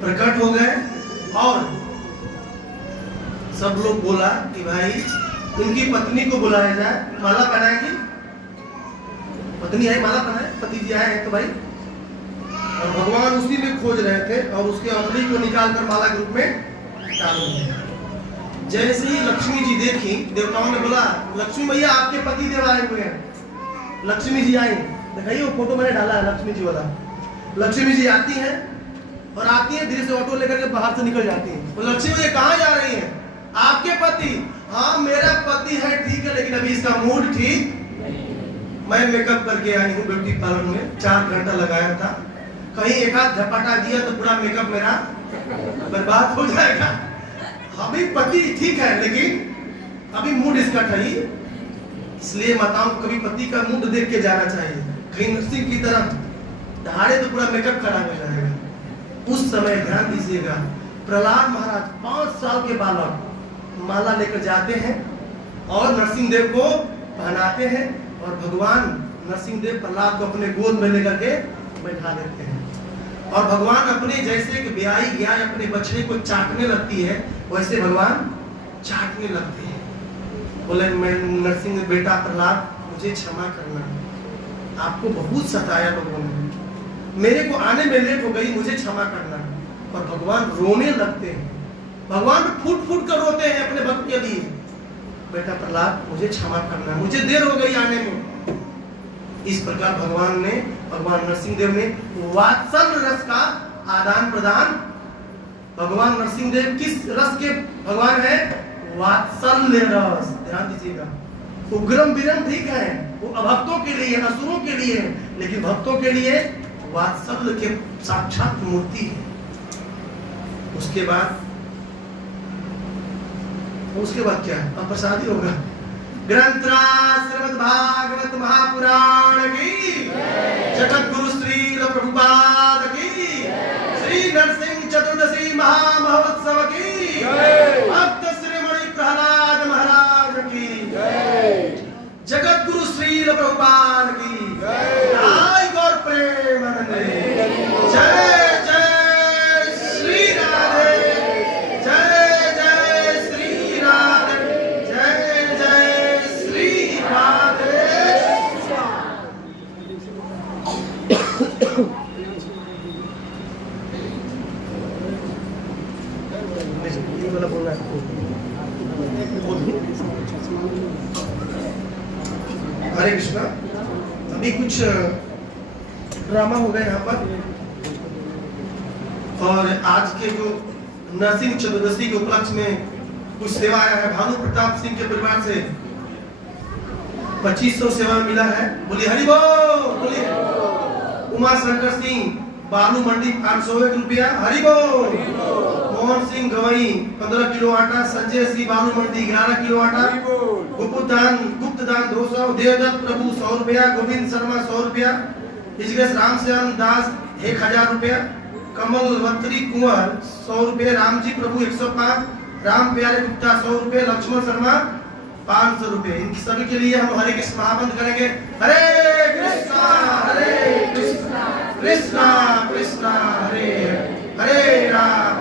प्रकट हो गए और सब लोग बोला कि भाई उनकी पत्नी को बुलाया जाए, माला पहनाएगी। पत्नी है, माला पहनाए, पति जी आए हैं तो भाई। और भगवान उसी में खोज रहे थे और उसके अंगुली को निकाल कर माला के रूप में डाल दिया। जैसे ही लक्ष्मी जी देखी, देवताओं ने बोला लक्ष्मी भैया आपके पति देव आए हुए हैं। लक्ष्मी जी आई, दिखाइए वो फोटो मैंने डाला है लक्ष्मी जी वाला। लक्ष्मी जी आती है और आती है धीरे से ऑटो लेकर के बाहर से निकल जाती है। तो लक्ष्मी ये कहाँ जा रही है? आपके पति? हाँ मेरा पति है ठीक है, लेकिन अभी इसका मूड ठीक। मैं मेकअप करके आई हूँ ब्यूटी पार्लर में, 4 घंटा लगाया था, कहीं एक हाथ झपटा दिया तो पूरा मेकअप मेरा बर्बाद हो जाएगा। अभी पति ठीक है लेकिन अभी मूड इसका ठीक, इसलिए माताओं को कभी पति का मूड देख के जाना चाहिए। कहीं नरसिंह की तरह दहाड़े तो पूरा मेकअप खराब हो जाएगा। उस समय ध्यान दीजिएगा, प्रहलाद महाराज 5 साल के बालक माला लेकर जाते हैं और नरसिंह देव को पहनाते हैं, और भगवान नरसिंह देव प्रहलाद को अपने गोद में लेकर के बैठा देते हैं। और भगवान अपने जैसे कि ब्याई गाय अपने बछड़े को चाटने लगती है, वैसे भगवान चाटने लगते हैं। बोले मैं नरसिंह बेटा प्रहलाद मुझे क्षमा करना, आपको बहुत सताया लोगों ने, मेरे को आने में लेट हो गई, मुझे क्षमा करना। और भगवान रोने लगते हैं, भगवान फूट फूट कर रोते हैं अपने भक्त के लिए, बेटा प्रहलाद मुझे क्षमा करना, मुझे देर हो गई आने में। इस प्रकार भगवान नरसिंह देव ने वात्सल्य रस का आदान प्रदान। भगवान नरसिंह देव किस रस के भगवान है? वात्सल्य रस। ध्यान दीजिएगा, उग्रम विरम ठीक है, वो अभक्तों के लिए, असुरों के लिए है, लेकिन भक्तों के लिए वात्सल्य के साक्षात मूर्ति है। उसके बाद क्या है? अब प्रसादी होगा। ग्रंथराज श्रीमद् भागवत महापुराण की, जगत गुरु श्री प्रभुपाद की, श्री नरसिंह चतुर्दशी महामहोत्सव की, भक्त श्रीमणि प्रहलाद महाराज की, जगत गुरु श्री प्रभुपाद की जय। गौर प्रेमानंद जय। हरे कृष्णा। अभी कुछ ड्रामा हो गए यहाँ पर, और आज के जो नरसिंह चतुर्दशी के उपलक्ष्य में कुछ सेवा आया है। भानु प्रताप सिंह के परिवार से 2500 सेवा मिला है। बोलिए हरि बोल। बोलिए उमा शंकर सिंह बालू मंडी 501 रुपया, हरि बोल। मोहन सिंह गवई 15 किलो आटा, संजय सिंह बालू मंडी 11 किलो आटा, गुप्त दान 200, देवदत्त प्रभु 100 रुपया, गोविंद शर्मा 100 रुपया, रामश्याम दास 1000 रुपया, कमल वत्री कुंवर 100 रुपये, रामजी प्रभु 105, राम प्यारे गुप्ता 100 रुपये, लक्ष्मण शर्मा 500 रुपये। इनकी सभी के लिए हम हरे कृष्ण महामंत्र करेंगे। हरे कृष्णा कृष्णा कृष्णा हरे हरे राम